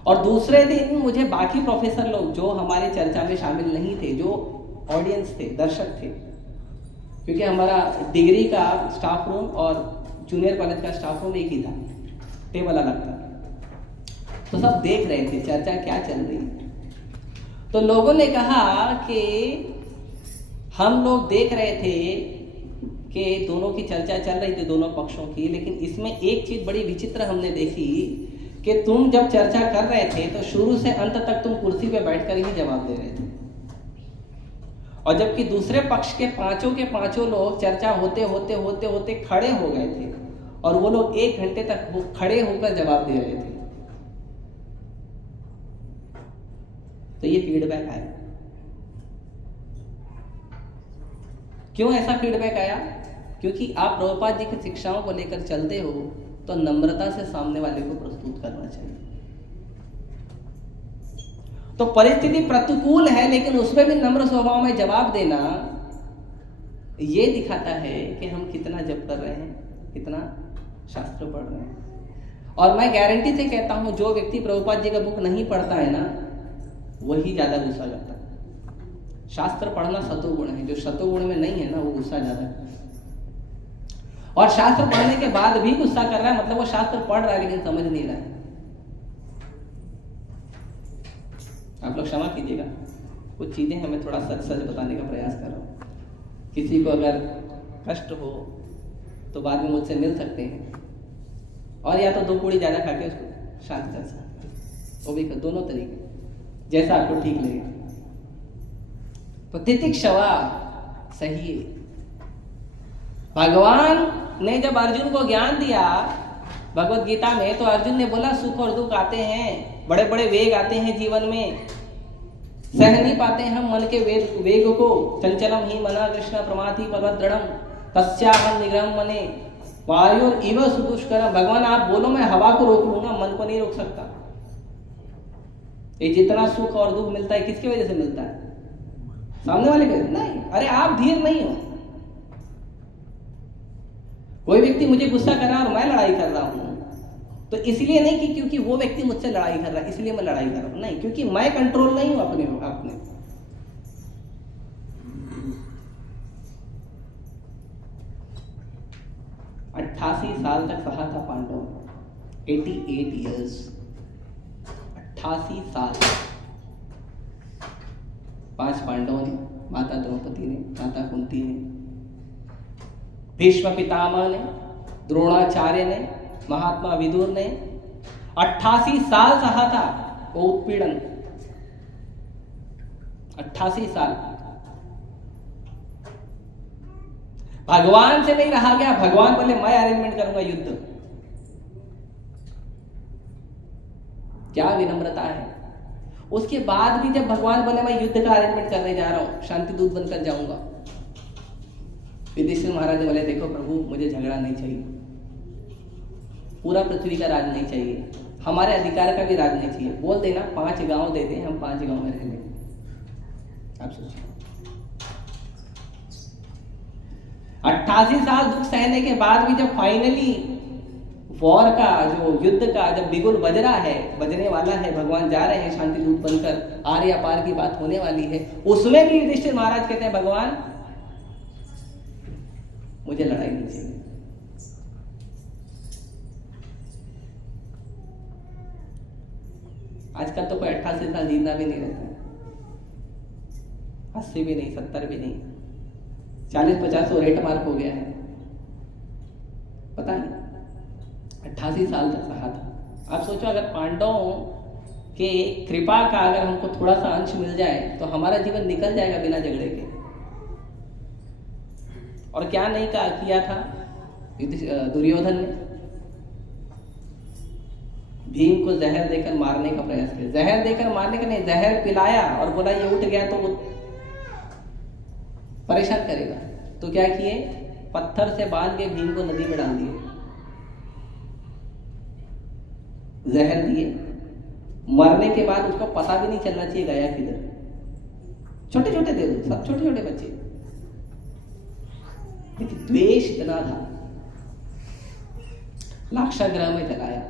और दूसरे दिन मुझे बाकी प्रोफेसर लोग जो हमारे चर्चा में शामिल नहीं थे, जो ऑडियंस थे, दर्शक थे, क्योंकि हमारा डिग्री का स्टाफ रूम और जूनियर कॉलेज का स्टाफ रूम एक ही था, टेबल अलग था, तो सब देख रहे थे चर्चा क्या चल रही है। तो लोगों ने कहा कि हम लोग देख रहे थे कि दोनों की चर्चा चल रही थी, दोनों पक्षों की, लेकिन इसमें एक चीज बड़ी विचित्र हमने देखी कि तुम जब चर्चा कर रहे थे तो शुरू से अंत तक तुम कुर्सी पे बैठकर ही जवाब दे रहे थे, और जबकि दूसरे पक्ष के पांचों लोग चर्चा होते होते होते होते खड़े हो गए थे, और वो लोग 1 घंटे तक वो खड़े होकर जवाब दे रहे थे। तो ये फीडबैक आया। क्यों ऐसा फीडबैक आया? क्योंकि आप प्रभुपाद जी की शिक्षाओं को लेकर चलते हो तो नम्रता से सामने वाले को प्रस्तुत करना चाहिए। तो परिस्थिति प्रतिकूल है, लेकिन उसमें भी नम्र स्वभाव में जवाब देना ये दिखाता है कि हम कितना जप कर रहे हैं, कितना शास्त्र पढ़ रहे हैं। और मैं गारंटी से कहता हूं, जो व्यक्ति प्रभुपाद जी का बुक नहीं पढ़ता है ना, वही ज्यादा गुस्सा करता है। शास्त्र पढ़ना सतोगुण है, जो सतोगुण में नहीं है ना, वो गुस्सा ज्यादा है। और शास्त्र पढ़ने के बाद भी गुस्सा कर रहा है, मतलब वो शास्त्र पढ़ रहा है लेकिन समझ नहीं रहा है। आप लोग क्षमा कीजिएगा, कुछ चीजें हमें थोड़ा सच सच बताने का प्रयास कर रहा हूं। किसी को अगर कष्ट हो तो बाद में मुझसे मिल सकते हैं, और या तो 2 पूड़ी ज्यादा खा के उसको शांत कर सकते हैं, वो भी दोनों तरीके, जैसा आपको ठीक लगे। तो तितिक्षवा सही है। भगवान ने जब अर्जुन को ज्ञान दिया भगवत गीता में, तो अर्जुन ने बोला सुख और दुख आते हैं, बड़े बड़े वेग आते हैं जीवन में, सह नहीं पाते हम मन के वेग को। चंचलम ही मना कृष्ण प्रमाथि भगवत दृढ़म तस्याहं निग्रहं मने वायु इव सुदुष्करम। भगवान आप बोलो, मैं हवा को रोक लूंगा, मन को नहीं रोक सकता। ये जितना सुख और दुख मिलता है किसकी वजह से मिलता है? सामने वाले के नहीं। अरे आप धीर नहीं हो। कोई व्यक्ति मुझे गुस्सा कर रहा है और मैं लड़ाई कर रहा हूं, तो इसलिए नहीं कि क्योंकि वो व्यक्ति मुझसे लड़ाई कर रहा है इसलिए मैं लड़ाई कर रहा हूं, नहीं, क्योंकि मैं कंट्रोल नहीं हूं अपने 88 साल तक सहा था पांडव, 88 इयर्स, 88 साल। 5 पांडवों ने, माता द्रौपदी ने, माता कुंती ने, भीष्म पितामह ने, द्रोणाचार्य ने, महात्मा विदुर ने 88 साल सहा था वो उत्पीड़न। 88 साल भगवान से नहीं रहा गया। भगवान बोले मैं अरेंजमेंट करूंगा युद्ध। क्या विनम्रता है। उसके बाद भी जब भगवान बोले मैं युद्ध का अरेंजमेंट करने जा रहा हूं, शांति दूत बनकर जाऊंगा, युधिष्ठिर महाराज ने बोले देखो प्रभु, मुझे झगड़ा नहीं चाहिए, पूरा पृथ्वी का राज नहीं चाहिए, हमारे अधिकार का भी राज नहीं चाहिए, बोल देना 5 गांव दे दें, हम 5 गांव में रह लेंगे। आप सोचिए 88 साल दुख सहने के बाद भी जब फाइनली वॉर का, जो युद्ध का जब बिगुल बज रहा है, बजने वाला है, भगवान जा रहे हैं शांति दूत बनकर, आर्य पार की बात होने वाली है, उसमें भी युधिष्ठिर महाराज कहते हैं भगवान मुझे लड़ाई नहीं चाहिए। आजकल तो कोई 88 साल जिंदा भी नहीं रहता, 80 भी नहीं, 70 भी नहीं, 40-50 तो रेट मार्क हो गया है, पता नहीं। 88 साल तक सहा था। आप सोचो अगर पांडवों कि कृपा का अगर हमको थोड़ा सा अंश मिल जाए तो हमारा जीवन निकल जाएगा बिना झगड़े के। और क्या नहीं किया था दुर्योधन ने? भीम को जहर देकर मारने का प्रयास किया। जहर देकर मारने का नहीं, जहर पिलाया और बोला ये उठ गया तो वो परेशान करेगा। तो क्या किए? पत्थर से बांध के भीम को नदी में डाल दिए, जहर दिए। मरने के बाद उसको पता भी नहीं चलना चाहिए गया किधर। छोटे छोटे थे सब, छोटे छोटे बच्चे, लेकिन द्वेष इतना था, लाक्षागृह में जलाया।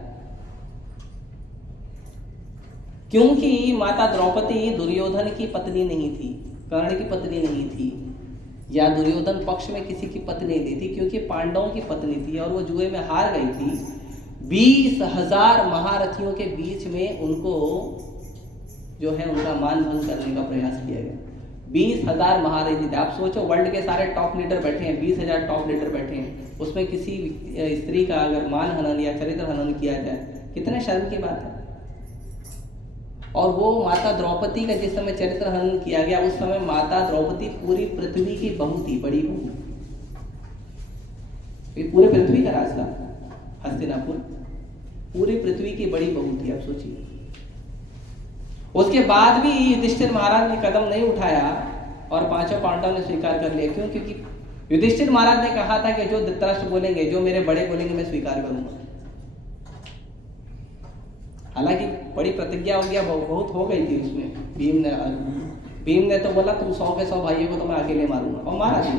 क्योंकि माता द्रौपदी दुर्योधन की पत्नी नहीं थी, कर्ण की पत्नी नहीं थी, या दुर्योधन पक्ष में किसी की पत्नी नहीं थी, क्योंकि पांडवों की पत्नी थी और वो जुए में हार गई थी। 20,000 महारथियों के बीच में उनको जो है उनका मान भंग करने का प्रयास किया गया। 20,000 महारथी थे। आप सोचो, वर्ल्ड के सारे टॉप लीडर बैठे हैं, 20,000 टॉप लीडर बैठे हैं, उसमें किसी स्त्री का अगर मान हनन या चरित्र हनन किया जाए, कितने शर्म की बात है। और वो माता द्रौपदी का जिस समय चरित्र हनन किया गया, उस समय माता द्रौपदी पूरी पृथ्वी की बहू थी, बड़ी बहू। ये पूरे पृथ्वी का राज था हस्तिनापुर, पूरी पृथ्वी की बड़ी बहू थी। आप सोचिए, उसके बाद भी युधिष्ठिर महाराज ने कदम नहीं उठाया और पांचों पांडव ने स्वीकार कर लिया। क्यों? क्योंकि युधिष्ठिर महाराज ने कहा था कि जो धृतराष्ट्र बोलेंगे, जो मेरे बड़े बोलेंगे, मैं स्वीकार करूंगा। हालांकि बड़ी प्रतिज्ञा हो गया, बहुत हो गई थी उसमें। भीम ने तो बोला तुम 100 के 100 भाइयों को तो मैं अकेले मारूंगा, और मारा भी।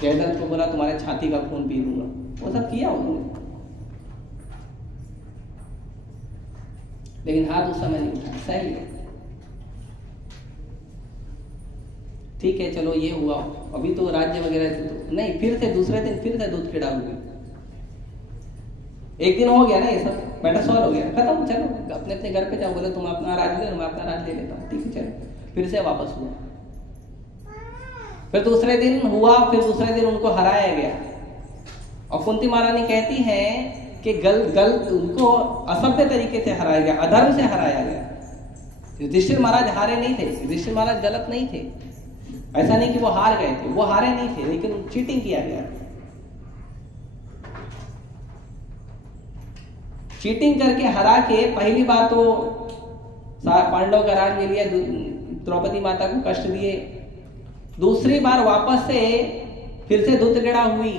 जयद्रथ को बोला तुम्हारे छाती का खून पी लूंगा, वो सब किया उन्होंने, लेकिन हाथ उस समय नहीं उठा। सही है, ठीक है, चलो ये हुआ। अभी तो राज्य वगैरह तो नहीं, फिर से दूसरे दिन फिर से दूध कीड़ा हो गया। एक दिन हो गया ना, ये सब मैटर सॉल्व हो गया, खत्म, चलो अपने अपने घर पे जाओ। बोले तुम अपना राज ले लो, मैं अपना राज ले लेता हूँ, ठीक है चलो। फिर से वापस हुआ, फिर दूसरे दिन हुआ, फिर दूसरे दिन उनको हराया गया। और कुंती महारानी कहती हैं कि गलत उनको असभ्य तरीके से हराया गया, अधर्म से हराया गया। युधिष्ठिर महाराज हारे नहीं थे, युधिष्ठिर महाराज गलत नहीं थे, ऐसा नहीं कि वो हार गए थे, वो हारे नहीं थे, लेकिन चीटिंग किया गया। चीटिंग करके हरा के पहली बार तो पांडव का राज ले लिया, द्रौपदी माता को कष्ट दिए। दूसरी बार वापस से फिर से दूतगड़ा हुई,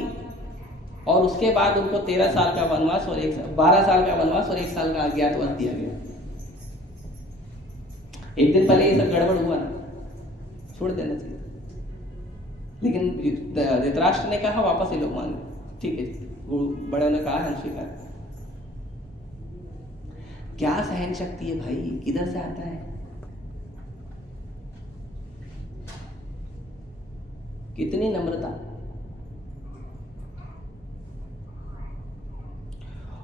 और उसके बाद उनको 13 साल का वनवास और 12 साल का वनवास और 1 साल का अज्ञातवास दिया गया। एक दिन पहले ये सब गड़बड़ हुआ ना, छोड़ देना चाहिए। लेकिन धृतराष्ट्र ने कहा वापस ये लोग मान गए, ठीक है, बड़े ने कहा हम स्वीकार। क्या सहन शक्ति है भाई, किधर से आता है? कितनी नम्रता।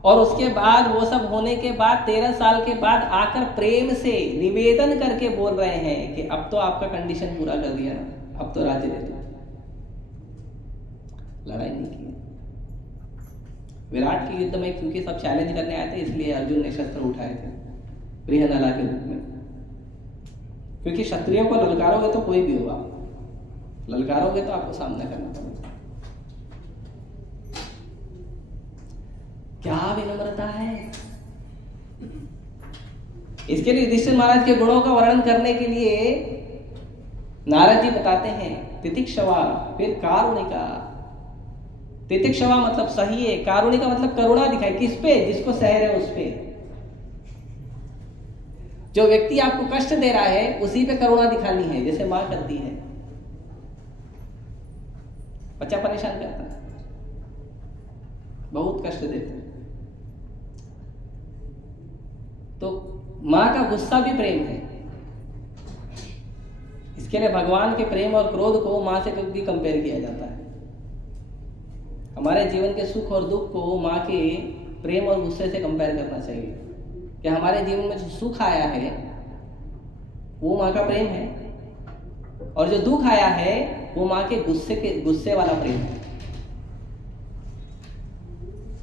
और उसके बाद वो सब होने के बाद 13 साल के बाद आकर प्रेम से निवेदन करके बोल रहे हैं कि अब तो आपका कंडीशन पूरा कर दिया ना, अब तो राज्य दे दो। लड़ाई नहीं की। विराट के युद्ध में क्योंकि सब चैलेंज करने आए थे, इसलिए अर्जुन ने शस्त्र उठाए थे बृहनला के रूप में। क्योंकि क्षत्रियों को ललकारोगे तो कोई भी होगा, ललकारोगे तो आपको सामना करना पड़ेगा। क्या विनम्रता है। इसके लिए युधिष्ठिर महाराज के गुणों का वर्णन करने के लिए नारद जी बताते हैं तितिक्षवा, फिर कारुणिका। तितिक्षवा मतलब सही है, कारुणिका मतलब करुणा दिखाए। किस पे? जिसको सह रहे उस पे। जो व्यक्ति आपको कष्ट दे रहा है उसी पे करुणा दिखानी है, जैसे मां करती है। बच्चा परेशान करता है, बहुत कष्ट देता है, तो मां का गुस्सा भी प्रेम है। इसके लिए भगवान के प्रेम और क्रोध को मां से भी कंपेयर किया जाता है। हमारे जीवन के सुख और दुख को मां के प्रेम और गुस्से से कंपेयर करना चाहिए कि हमारे जीवन में जो सुख आया है वो मां का प्रेम है, और जो दुख आया है वो मां के गुस्से वाला प्रेम है।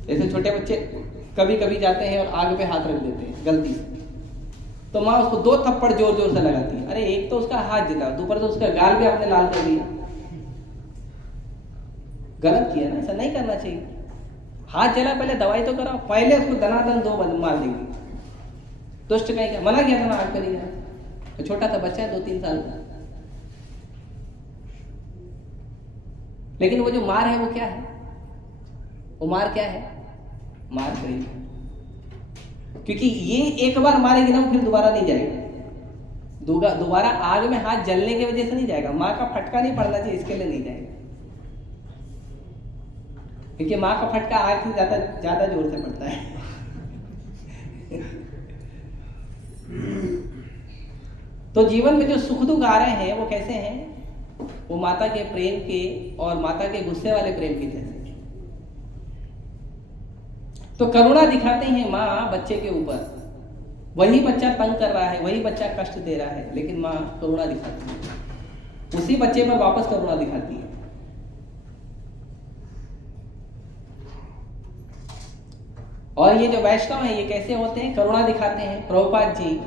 जैसे छोटे बच्चे कभी कभी जाते हैं और आग पे हाथ रख देते हैं गलती से, तो माँ उसको 2 थप्पड़ जोर जोर से लगाती है। अरे एक तो उसका हाथ जला, ऊपर से उसका गाल भी आपने लाल कर दिया। गलत किया ना, ऐसा नहीं करना चाहिए। हाथ जला, पहले दवाई तो कराओ, पहले उसको दनादन 2 मार देंगे। दुष्ट कहीं क्या मना किया था ना, आग करेगा। तो छोटा था बच्चा है, 2-3 साल का। लेकिन वो जो मार है वो क्या है? वो मार क्या है? मार करेगी। क्योंकि ये एक बार मारेगी ना, फिर दोबारा नहीं जाएगा। दोबारा आग में हाथ जलने की वजह से नहीं जाएगा, माँ का फटका नहीं पड़ना चाहिए, इसके लिए नहीं जाएगा। क्योंकि माँ का फटका आग से ज्यादा जोर से पड़ता है। तो जीवन में जो सुख दुख आ रहे हैं वो कैसे हैं? वो माता के प्रेम के और माता के गुस्से वाले प्रेम की जैसे। तो करुणा दिखाते हैं माँ बच्चे के ऊपर। वही बच्चा तंग कर रहा है, वही बच्चा कष्ट दे रहा है, लेकिन माँ करुणा दिखाती है, उसी बच्चे पर वापस करुणा दिखाती है। और ये जो वैष्णव है ये कैसे होते हैं? करुणा दिखाते हैं। प्रभुपाद जी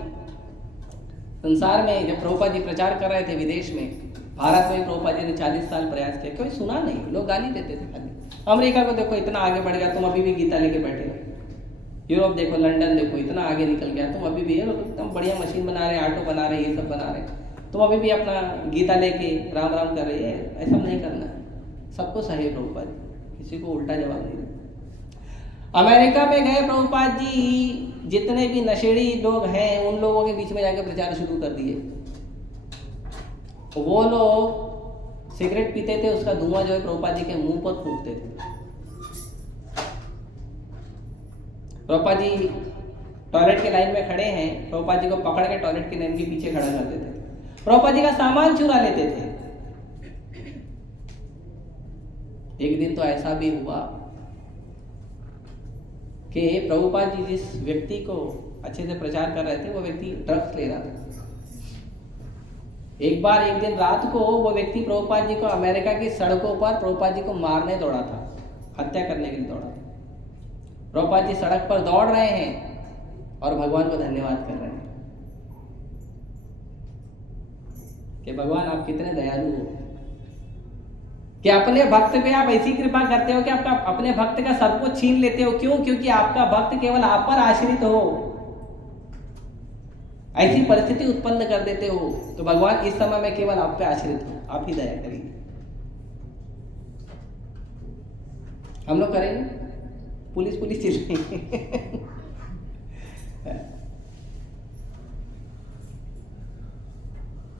संसार में, जब प्रभुपाद जी प्रचार कर रहे थे विदेश में, भारत में प्रभुपाद जी ने 40 साल प्रयास किया, कोई सुना नहीं, लोग गाली देते थे खाली। अमेरिका को देखो इतना आगे बढ़ गया, तुम अभी भी गीता लेके बैठे हो। यूरोप देखो, लंदन देखो, इतना आगे निकल गया, तुम अभी भी एकदम बढ़िया मशीन बना रहे, ऑटो बना रहे, ये सब बना रहे, तुम अभी भी अपना गीता लेके राम राम कर रही है। ऐसा नहीं करना है। सबको सही प्रभुपाद जी, किसी को उल्टा जवाब नहीं देते। अमेरिका में गए प्रभुपाद जी, जितने भी नशेड़ी लोग हैं उन लोगों के बीच में जाकर प्रचार शुरू कर दिए। वो लोग सिगरेट पीते थे, उसका धुआं जो है प्रभुपाद जी के मुंह पर फूंकते थे। प्रभुपाद जी टॉयलेट के लाइन में खड़े हैं, प्रभुपाद जी को पकड़ के टॉयलेट के लाइन के पीछे खड़ा करते थे, प्रभुपाद जी का सामान चुरा लेते थे। एक दिन तो ऐसा भी हुआ कि प्रभुपाद जी जिस व्यक्ति को अच्छे से प्रचार कर रहे थे, वो व्यक्ति ड्रग्स ले रहा था। एक दिन रात को वो व्यक्ति प्रभुपाद जी को अमेरिका की सड़कों पर प्रभुपाद जी को मारने दौड़ा था, हत्या करने के लिए दौड़ा था। प्रभुपाद जी सड़क पर दौड़ रहे हैं और भगवान को धन्यवाद कर रहे हैं कि भगवान आप कितने दयालु हो, कि अपने भक्त पे आप ऐसी कृपा करते हो कि आपका अपने भक्त का सब कुछ छीन लेते हो। क्यों? क्योंकि आपका भक्त केवल आप पर आश्रित हो, ऐसी परिस्थिति उत्पन्न कर देते हो। तो भगवान इस समय में केवल आप पे आश्रित हो, आप ही दया करिए। हम लोग करेंगे, पुलिस चिल्लाएंगे।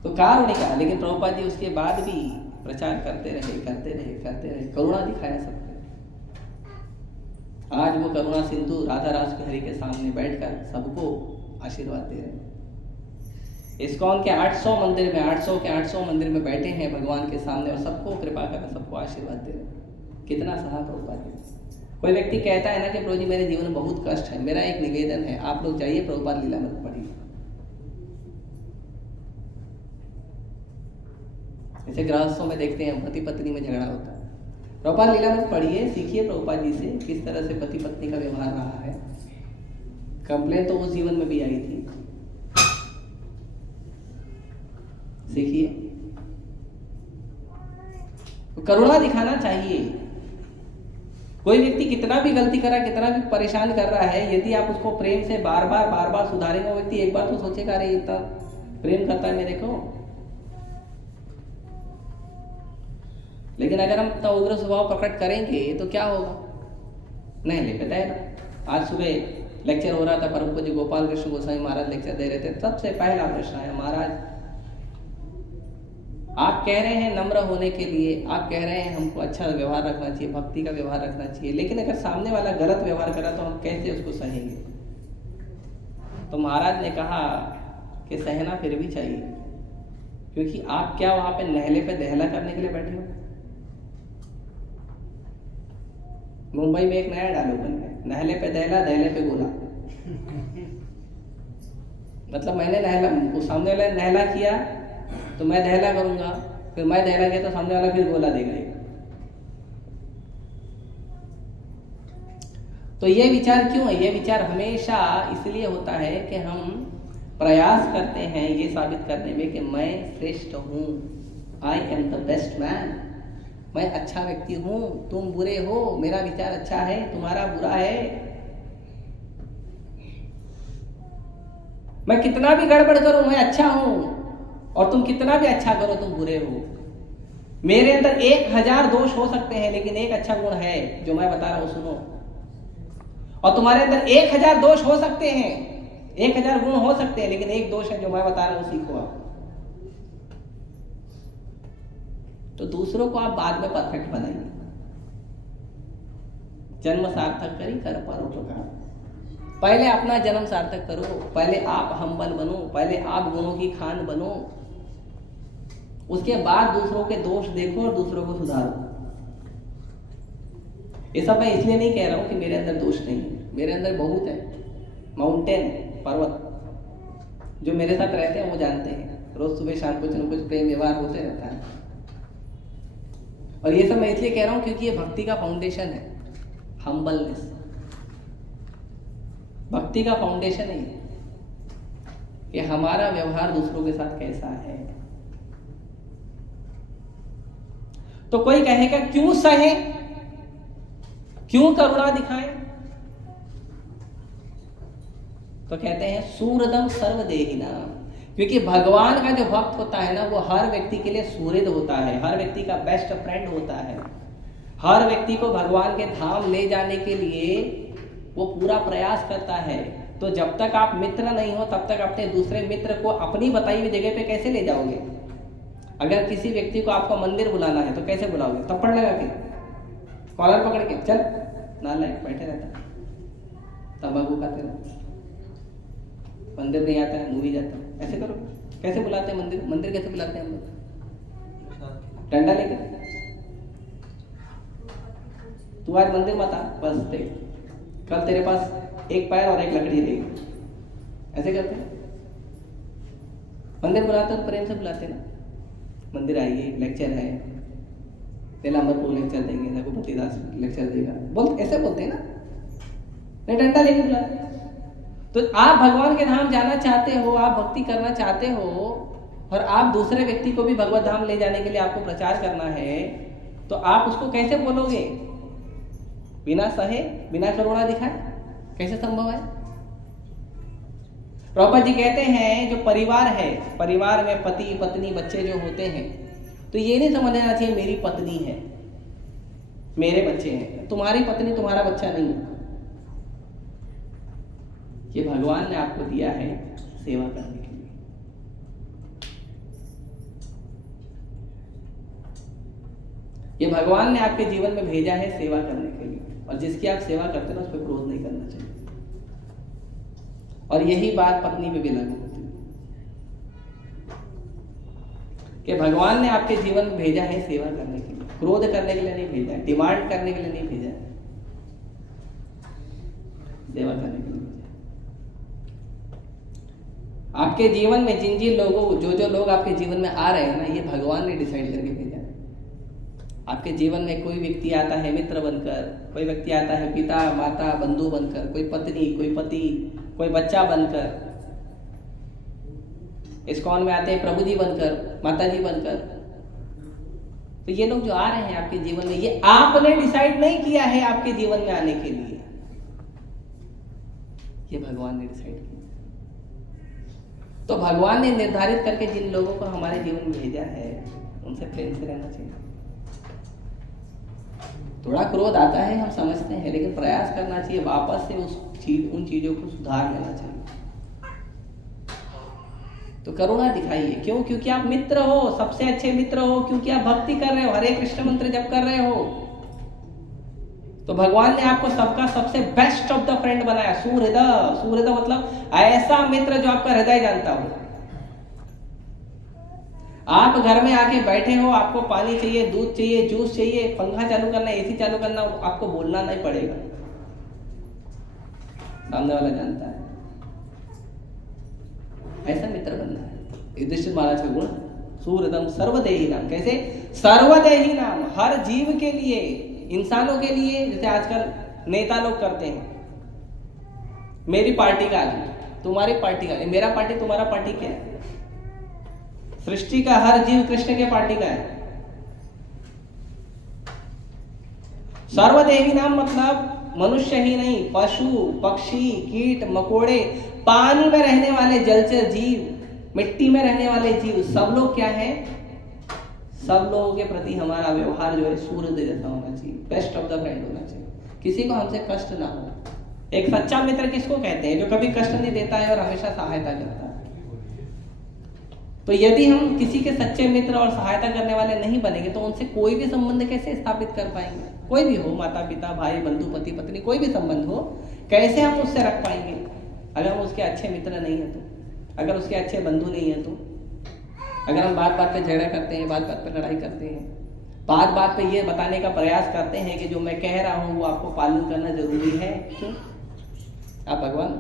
तो कारुणिका, लेकिन प्रभुपाद जी उसके बाद भी प्रचार करते रहे, करुणा दिखाया सबको। आज वो करुणा सिंधु राधा रास बिहारी के सामने बैठकर सबको आशीर्वाद दे रहे हैं। इस्कॉन के 800 मंदिर में 800 मंदिर में बैठे हैं भगवान के सामने और सबको कृपा कर रहे, सबको आशीर्वाद दे रहे हैं। कितना सहा प्रभुपाद जी। कोई व्यक्ति कहता है ना कि प्रभु जी मेरे जीवन में बहुत कष्ट है, मेरा एक निवेदन है, आप लोग जाइए प्रभुपाद लीलामृत पढ़िए। जैसे गृहस्थों में देखते हैं पति पत्नी में झगड़ा होता है, प्रभुपाद लीलामृत पढ़िए, सीखिए प्रभुपाद जी से किस तरह से पति पत्नी का व्यवहार रहा है। कंप्लेन तो उस जीवन में भी आई थी, सीखिए। करुणा दिखाना चाहिए। कोई व्यक्ति कितना भी गलती करा, कितना भी परेशान कर रहा है, यदि आप उसको प्रेम से बार बार सुधारेंगे, वो व्यक्ति एक बार तो सोचेगा अरे इतना प्रेम करता है मेरे को। लेकिन अगर हम इतना उग्र स्वभाव प्रकट करेंगे तो क्या होगा? नहीं ले पता है ना। आज सुबह लेक्चर हो रहा था, परम पूज्य गोपाल कृष्ण गोस्वामी महाराज लेक्चर दे रहे थे। सबसे पहला प्रश्न आया, महाराज आप कह रहे हैं नम्र होने के लिए, आप कह रहे हैं हमको अच्छा व्यवहार रखना चाहिए, भक्ति का व्यवहार रखना चाहिए, लेकिन अगर सामने वाला गलत व्यवहार करा तो हम कैसे उसको सहेंगे? तो महाराज ने कहा कि सहना फिर भी चाहिए, क्योंकि आप क्या वहां पे नहले पे दहला करने के लिए बैठे हो? मुंबई में एक नया डायलॉग बन गया, नहले पे दहला, दहले पे गोला। मतलब मैंने नहला, सामने वाला नहला किया तो मैं दहला करूंगा, फिर मैं दहला किया तो सामने वाला फिर गोला देगा। तो ये विचार क्यों है? ये विचार हमेशा इसलिए होता है कि हम प्रयास करते हैं ये साबित करने में कि मैं श्रेष्ठ हूँ, I am the best man, मैं अच्छा व्यक्ति हूँ, तुम बुरे हो, मेरा विचार अच्छा है, तुम्हारा बुरा है। मैं कितना भी गड़बड़ करूं मैं अच्छा हूं, और तुम कितना भी अच्छा करो तुम बुरे हो। मेरे अंदर 1000 दोष हो सकते हैं, लेकिन एक अच्छा गुण है जो मैं बता रहा हूं, सुनो। और तुम्हारे अंदर 1000 दोष हो सकते हैं, 1000 गुण हो सकते हैं, लेकिन एक दोष है जो मैं बता रहा हूं, सीखो आप। तो दूसरों को आप बाद में परफेक्ट बनाइए। जन्म सार्थक करी कर परोपकार। पहले अपना जन्म सार्थक करो, पहले आप हम्बल बनो, पहले आप गुणों की खान बनो, उसके बाद दूसरों के दोष देखो और दूसरों को सुधारो। ये सब मैं इसलिए नहीं कह रहा हूं कि मेरे अंदर दोष नहीं है, मेरे अंदर बहुत है, माउंटेन, पर्वत। जो मेरे साथ रहते हैं वो जानते हैं, रोज सुबह शाम कुछ न कुछ प्रेम व्यवहार होते रहता है। और ये सब मैं इसलिए कह रहा हूं क्योंकि ये भक्ति का फाउंडेशन है, हम्बलनेस। भक्ति का फाउंडेशन है कि हमारा व्यवहार दूसरों के साथ कैसा है। तो कोई कहेगा क्यों सहे, क्यों करुणा दिखाएं? तो कहते हैं सूरदम सर्वदेहिना, क्योंकि भगवान का जो भक्त होता है ना, वो हर व्यक्ति के लिए सूरद होता है, हर व्यक्ति का बेस्ट फ्रेंड होता है। हर व्यक्ति को भगवान के धाम ले जाने के लिए वो पूरा प्रयास करता है। तो जब तक आप मित्र नहीं हो तब तक अपने दूसरे मित्र को अपनी बताई हुई जगह पे कैसे ले जाओगे? अगर किसी व्यक्ति को आपको मंदिर बुलाना है तो कैसे बुलाओगे? थप्पड़ लगा के, कॉलर पकड़ के, चल नालायक बैठे रहता, तंबाकू खाते रहता, मंदिर नहीं आता है, मूवी जाता है, ऐसे करो? कैसे बुलाते हैं मंदिर? मंदिर कैसे बुलाते हैं हम लोग? डंडा लेकर, तू आज मंदिर मत आ, बस देख कल तेरे पास एक पैर और एक लकड़ी रहेगी। ऐसे करते हैं? मंदिर बुलाते हैं तो प्रेम से बुलाते हैं ना, मंदिर आइए, लेक्चर है, तेलाम्बरपुर लेक्चर देंगे, रघुपति दास लेक्चर देगा, बोल ऐसे बोलते हैं ना, नहीं डंडा लेके बुलाते हैं। तो आप भगवान के धाम जाना चाहते हो, आप भक्ति करना चाहते हो, और आप दूसरे व्यक्ति को भी भगवत धाम ले जाने के लिए आपको प्रचार करना है, तो आप उसको कैसे बोलोगे? बिना सहे, बिना करुणा दिखाए कैसे संभव है? प्रभुपाद जी कहते हैं जो परिवार है, परिवार में पति पत्नी बच्चे जो होते हैं, तो ये नहीं समझना चाहिए मेरी पत्नी है, मेरे बच्चे हैं। तुम्हारी पत्नी तुम्हारा बच्चा नहीं है, ये भगवान ने आपको दिया है सेवा करने के लिए। ये भगवान ने आपके जीवन में भेजा है सेवा करने के लिए, और जिसकी आप सेवा करते हैं उस पर क्रोध नहीं करना चाहिए। और यही बात पत्नी पे भी लागू होती है कि भगवान ने आपके जीवन में भेजा है सेवा करने के लिए, क्रोध करने के लिए नहीं भेजा है, डिमांड करने के लिए नहीं भेजा है, सेवा करने के लिए भेजा है। आपके जीवन में जिन जिन लोगों, जो लोग आपके जीवन में आ रहे हैं ना, ये भगवान ने डिसाइड करके भेजा है। आपके जीवन में कोई व्यक्ति आता है मित्र बनकर, कोई व्यक्ति आता है पिता माता बंधु बनकर, कोई पत्नी, कोई पति, कोई बच्चा बनकर, इस्कॉन में आते हैं प्रभु जी बनकर, माता जी बनकर। तो ये लोग जो आ रहे हैं आपके जीवन में, ये आपने डिसाइड नहीं किया है आपके जीवन में आने के लिए, ये भगवान ने डिसाइड किया। तो भगवान ने निर्धारित करके जिन लोगों को हमारे जीवन में भेजा है, उनसे प्रेम से रहना चाहिए। थोड़ा क्रोध आता है, हम समझते हैं, लेकिन प्रयास करना चाहिए वापस से उन चीजों को सुधार लेना चाहिए। तो करुणा दिखाइए। क्यों? क्योंकि आप मित्र हो, सबसे अच्छे मित्र हो, क्योंकि आप भक्ति कर रहे हो, हरे कृष्ण मंत्र जप कर रहे हो। तो भगवान ने आपको सबका सबसे बेस्ट ऑफ द फ्रेंड बनाया, सुहृदय। सुहृदय मतलब ऐसा मित्र जो आपका हृदय जानता हो। आप घर में आके बैठे हो, आपको पानी चाहिए, दूध चाहिए, जूस चाहिए, पंखा चालू करना, एसी चालू करना, आपको बोलना नहीं पड़ेगा, सामने वाला जानता है। ऐसा मित्र बनना है। युधिष्ठिर महाराज का गुण, सुहृदम सर्वदेही नाम। कैसे? सर्वदेही नाम, हर जीव के लिए, इंसानों के लिए। जैसे आजकल नेता लोग करते हैं, मेरी पार्टी का आदमी, तुम्हारी पार्टी का, मेरा पार्टी तुम्हारा पार्टी क्या है? सृष्टि का हर जीव कृष्ण के पार्टी का है। सर्वदेवी नाम मतलब मनुष्य ही नहीं, पशु पक्षी कीट मकोड़े, पानी में रहने वाले जलचर जीव, मिट्टी में रहने वाले जीव, सब लोग क्या है? सब लोगों के प्रति हमारा व्यवहार जो है सूर्य जैसा होना चाहिए, बेस्ट ऑफ द फ्रेंड होना चाहिए, किसी को हमसे कष्ट ना हो। एक सच्चा मित्र किसको कहते हैं? जो कभी कष्ट नहीं देता है और हमेशा सहायता करता है। तो यदि हम किसी के सच्चे मित्र और सहायता करने वाले नहीं बनेंगे तो उनसे कोई भी संबंध कैसे स्थापित कर पाएंगे? कोई भी हो, माता पिता भाई बंधु पति पत्नी, कोई भी संबंध हो, कैसे हम उससे रख पाएंगे अगर हम उसके अच्छे मित्र नहीं है तो, अगर उसके अच्छे बंधु नहीं है तो, अगर हम बात बात पे झगड़ा करते हैं, बात बात पे लड़ाई करते हैं, बात बात पे ये बताने का प्रयास करते हैं कि जो मैं कह रहा हूं वो आपको पालन करना जरूरी है। क्यों? आप भगवान,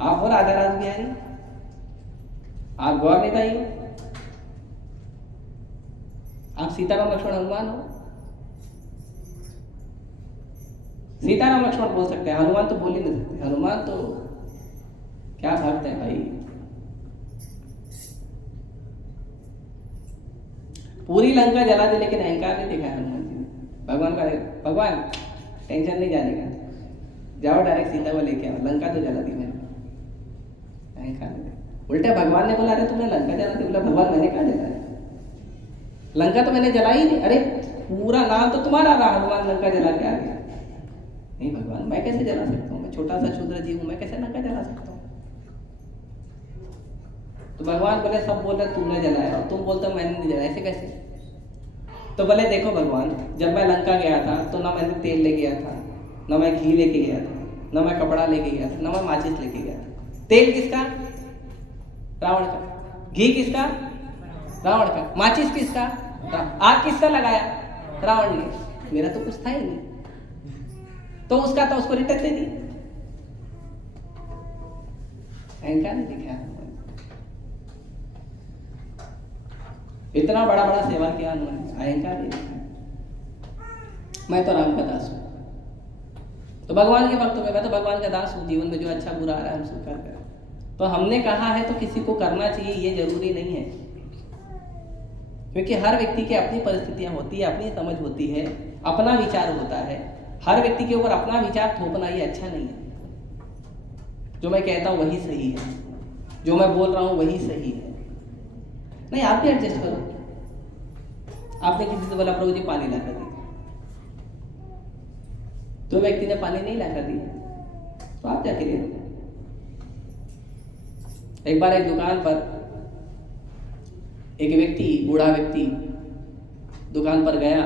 आप हो राधा राज बिहारी, आप गौर नेता ही हो, आप सीताराम लक्ष्मण हनुमान हो। सीताराम लक्ष्मण बोल सकते हैं, हनुमान तो बोल ही नहीं सकते। हनुमान तो क्या भक्त है भाई, पूरी लंका जला दी लेकिन अहंकार नहीं दिखाया हनुमान जी ने। भगवान का, भगवान टेंशन नहीं जाने का, जाओ डायरेक्ट सीता को लेके आओ, लंका तो जला दी मैंने, अहंकार नहीं। उल्टा भगवान ने बोला अरे तुमने लंका जला दी, बोला भगवान मैंने कहा जलाया, लंका तो मैंने जलाई नहीं। अरे पूरा नाम तो तुम्हारा रहा, हनुमान लंका जला के आ गया। नहीं भगवान मैं कैसे जला सकता हूँ, मैं छोटा सा क्षुद्र जीव हूँ, मैं कैसे लंका जला सकता हूँ? तो भगवान बोले सब बोल रहे तुमने जलाया और तुम बोलते मैंने नहीं जलाया, ऐसे कैसे? तो बोले देखो भगवान, जब मैं लंका गया था तो ना मैंने तेल ले गया था, ना मैं घी लेके गया था, ना मैं कपड़ा लेके गया था, ना मैं माचिस लेके गया था। तेल किसका? रावण का। घी किसका? रावण का। माचिस किसका? आग किसका लगाया? रावण ने। मेरा तो कुछ था ही नहीं, तो उसका था, उसको रिटर्न दे दी। अहंकार नहीं दिखा, इतना बड़ा बड़ा सेवा किया उन्होंने, अहंकार नहीं दिखा। मैं तो राम का दास हूं, तो भगवान के भक्त में मैं तो भगवान का दास हूं, जीवन में जो अच्छा बुरा आ रहा है हम स्वीकार करें। तो हमने कहा है तो किसी को करना चाहिए ये जरूरी नहीं है, क्योंकि हर व्यक्ति की अपनी परिस्थितियां होती है, अपनी समझ होती है, अपना विचार होता है। हर व्यक्ति के ऊपर अपना विचार थोपना ये अच्छा नहीं है। जो मैं कहता हूं वही सही है, जो मैं बोल रहा हूं वही सही है। नहीं, आप भी एडजस्ट करो। आपने किसी से बोला प्रभु जी पानी ला कर दिया, तो व्यक्ति ने पानी नहीं ला कर दिया तो आप क्या करिए? एक बार एक दुकान पर एक व्यक्ति, बूढ़ा व्यक्ति दुकान पर गया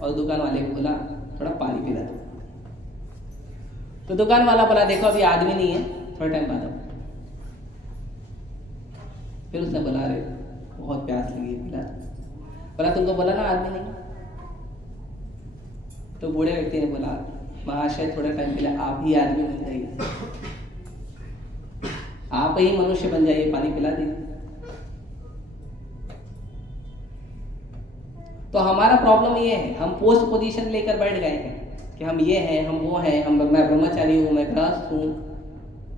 और दुकान वाले को बोला थोड़ा पानी पिला दो। तो दुकान वाला बोला देखो अभी आदमी नहीं है, थोड़ा टाइम बाद आओ। फिर उसने बोला अरे बहुत प्यास लगी है, पिला दो। बोला तुमको बोला ना आदमी नहीं। तो बूढ़े व्यक्ति ने बोला महाशय थोड़ा टाइम के लिए आप ही आदमी बन जाइए, आप ही मनुष्य बन जाइए, पानी पिला दीजिए। तो हमारा प्रॉब्लम ये है, हम पोस्ट पोजीशन लेकर बैठ गए हैं कि हम ये हैं, हम वो हैं, मैं ब्रह्मचारी हूँ, मैं गृहस्थ हूँ,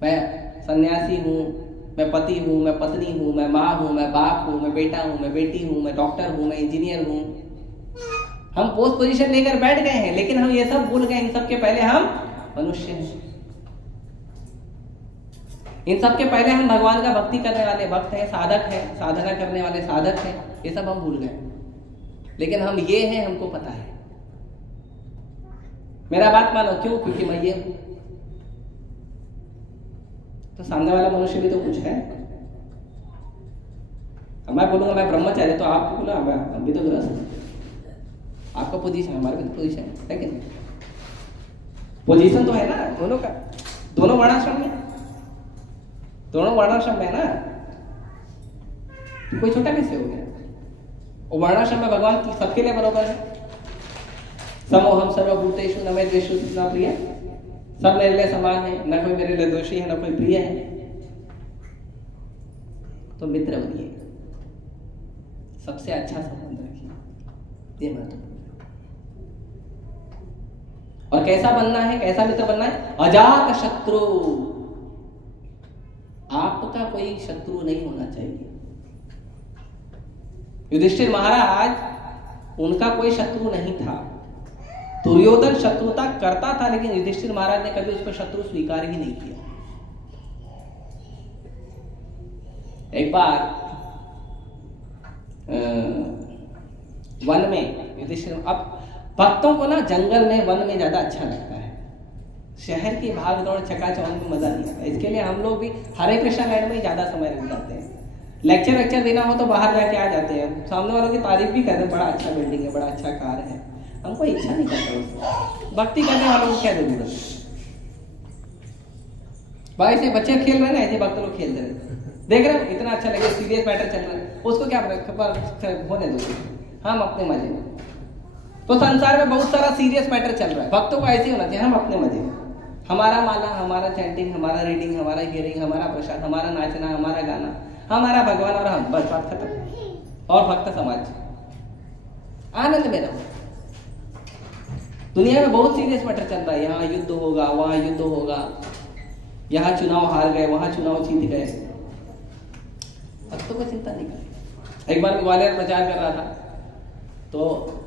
मैं सन्यासी हूँ, मैं पति हूँ, मैं पत्नी हूँ, मैं माँ हूँ, मैं बाप हूँ, मैं बेटा हूँ, मैं बेटी हूँ, मैं डॉक्टर हूँ, मैं इंजीनियर हूँ। हम पोस्ट पोजीशन लेकर बैठ गए हैं, लेकिन हम ये सब भूल गए, इन सब के पहले हम मनुष्य हैं। इन सब के पहले हम भगवान का भक्ति करने वाले भक्त हैं, साधक हैं, साधना करने वाले साधक हैं। ये सब हम भूल गए, लेकिन हम ये हैं, हमको पता है। मेरा बात मानो, क्यों? क्योंकि मैं ये हूं। तो सामने वाला मनुष्य भी तो कुछ है। मैं बोलूंगा मैं ब्रह्मचारी, तो आप बोला हम भी तो गृहस्थ। आपका पोजीशन, हमारा भी तो पोजीशन है कि नहीं? पोजीशन तो है ना दोनों का, दोनों वर्णाश्रम में, दोनों वर्णाश्रम में है ना। कोई छोटा कैसे हो गया? और वर्णाश्रम में भगवान सबके लिए बराबर है। समोहम सर्वभूतेषु न मे द्वेषोऽस्ति न प्रिय, सब मेरे लिए समान है, न कोई मेरे लिए दोषी है, न कोई प्रिय है। तो मित्र बनिए, सबसे अच्छा संबंध रखिए, ये महत्वपूर्ण। और कैसा बनना है, कैसा मित्र बनना है? अजात शत्रु। आपका कोई शत्रु नहीं होना चाहिए। युधिष्ठिर महाराज, उनका कोई शत्रु नहीं था। दुर्योधन शत्रुता करता था, लेकिन युधिष्ठिर महाराज ने कभी उसको शत्रु स्वीकार ही नहीं किया। एक बार वन में युधिष्ठिर, अब भक्तों को ना जंगल में, वन में ज्यादा अच्छा लगता है। शहर की भाग दौड़ चकाचौंध में मजा नहीं आता। इसके लिए हम लोग भी हरे कृष्णा लैंड में ही ज्यादा समय बिताते हैं। लेक्चर देना हो तो बाहर जाके आ जाते हैं, सामने वालों की तारीफ भी करते हैं, बड़ा अच्छा बिल्डिंग है, बड़ा अच्छा कार है। हमको इच्छा नहीं करता उसको। भक्ति करने वालों को क्या जरूरत है? भाई से बच्चे खेल रहे हैं ना, ऐसे भक्त लोग खेल रहे हैं, देख रहे हो इतना अच्छा लगे, सीरियस मैटर चल रहा है, उसको क्या होने दो, हम अपने मजे में। तो संसार में बहुत सारा सीरियस मैटर चल रहा है, भक्तों को ऐसे ही होना चाहिए, हम अपने मजे में। हमारा माला, हमारा चैंटिंग, हमारा रीडिंग, हमारा हियरिंग, हमारा प्रसाद, हमारा नाचना, हमारा गाना, हमारा भगवान और हम, बस बात खत्म। और भक्त समाज आनंद में रहो। दुनिया में बहुत सीरियस मैटर चल रहा है, यहाँ युद्ध होगा, वहां युद्ध होगा, यहाँ चुनाव हार गए, वहां चुनाव जीत गए, भक्तों को चिंता नहीं करें। एक बार मैं ग्वालियर प्रचार कर रहा था, तो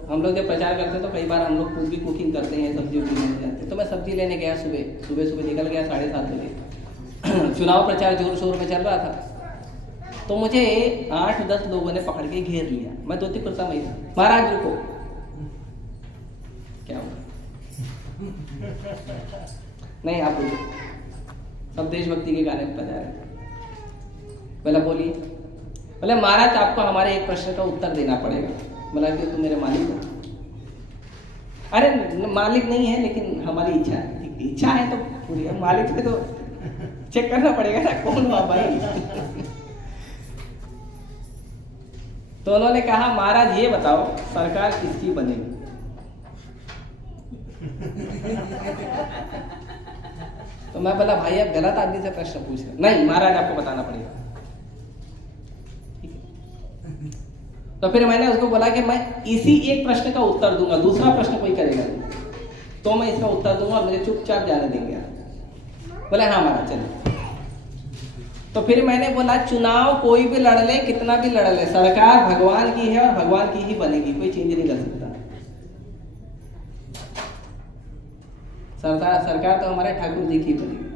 हम लोग जब प्रचार करते हैं तो कई बार हम लोग खुद भी कुकिंग करते हैं, सब्जी उब्जी लेने जाते हैं। तो मैं सब्जी लेने गया, सुबह निकल गया 7:30 बजे। चुनाव प्रचार जोर शोर में चल रहा था, तो मुझे 8-10 लोगों ने पकड़ के घेर लिया। मैं धोती कुर्ता में था, महाराज रुको, क्या हुआ? नहीं आप बोलिए, सब देशभक्ति के गाने बजा रहे। बोला बोलिए। बोले महाराज आपको हमारे एक प्रश्न का उत्तर देना पड़ेगा। बोला कि तुम मेरे मालिक हो? अरे मालिक नहीं है, लेकिन हमारी इच्छा है। इच्छा है तो पूरी है, मालिक है तो चेक करना पड़ेगा ना कौन हुआ भाई। तो उन्होंने कहा महाराज ये बताओ सरकार किसकी बनेगी? तो मैं बोला भाई आप गलत आदमी से प्रश्न पूछ रहे। नहीं महाराज आपको बताना पड़ेगा। तो फिर मैंने उसको बोला कि मैं इसी एक प्रश्न का उत्तर दूंगा, दूसरा प्रश्न कोई करेगा तो मैं इसका उत्तर दूंगा और मुझे चुपचाप जाने देंगे। बोले हाँ महाराज चलिए। तो फिर मैंने बोला चुनाव कोई भी लड़ ले, कितना भी लड़ ले, सरकार भगवान की है और भगवान की ही बनेगी, कोई चेंज नहीं कर सकता। सरकार तो हमारे ठाकुर जी की बनेगी।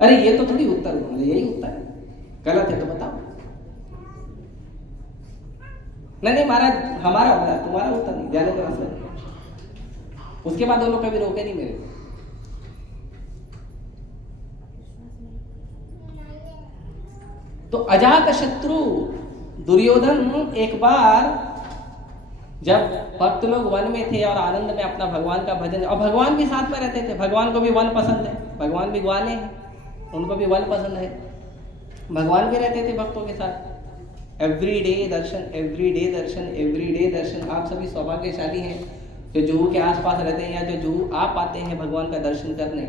अरे ये तो थोड़ी उत्तर बोले, यही उत्तर है, गलत है तो बताओ। नहीं महाराज हमारा होगा, तुम्हारा उत्तर नहीं, जाने का मसला। उसके बाद वो लोग कभी रोके नहीं मेरे। तो अजात शत्रु दुर्योधन एक बार जब भक्त लोग वन में थे और आनंद में अपना भगवान का भजन, और भगवान भी साथ में रहते थे, भगवान को भी वन पसंद है, भगवान भी ग्वाले हैं, उनको भी वन पसंद है, भगवान भी रहते थे भक्तों के साथ। एवरीडे दर्शन, एवरीडे दर्शन, एवरीडे दर्शन। आप सभी सौभाग्यशाली हैं जो जुहू के आसपास रहते हैं या जो जुहू आप आते हैं भगवान का दर्शन करने।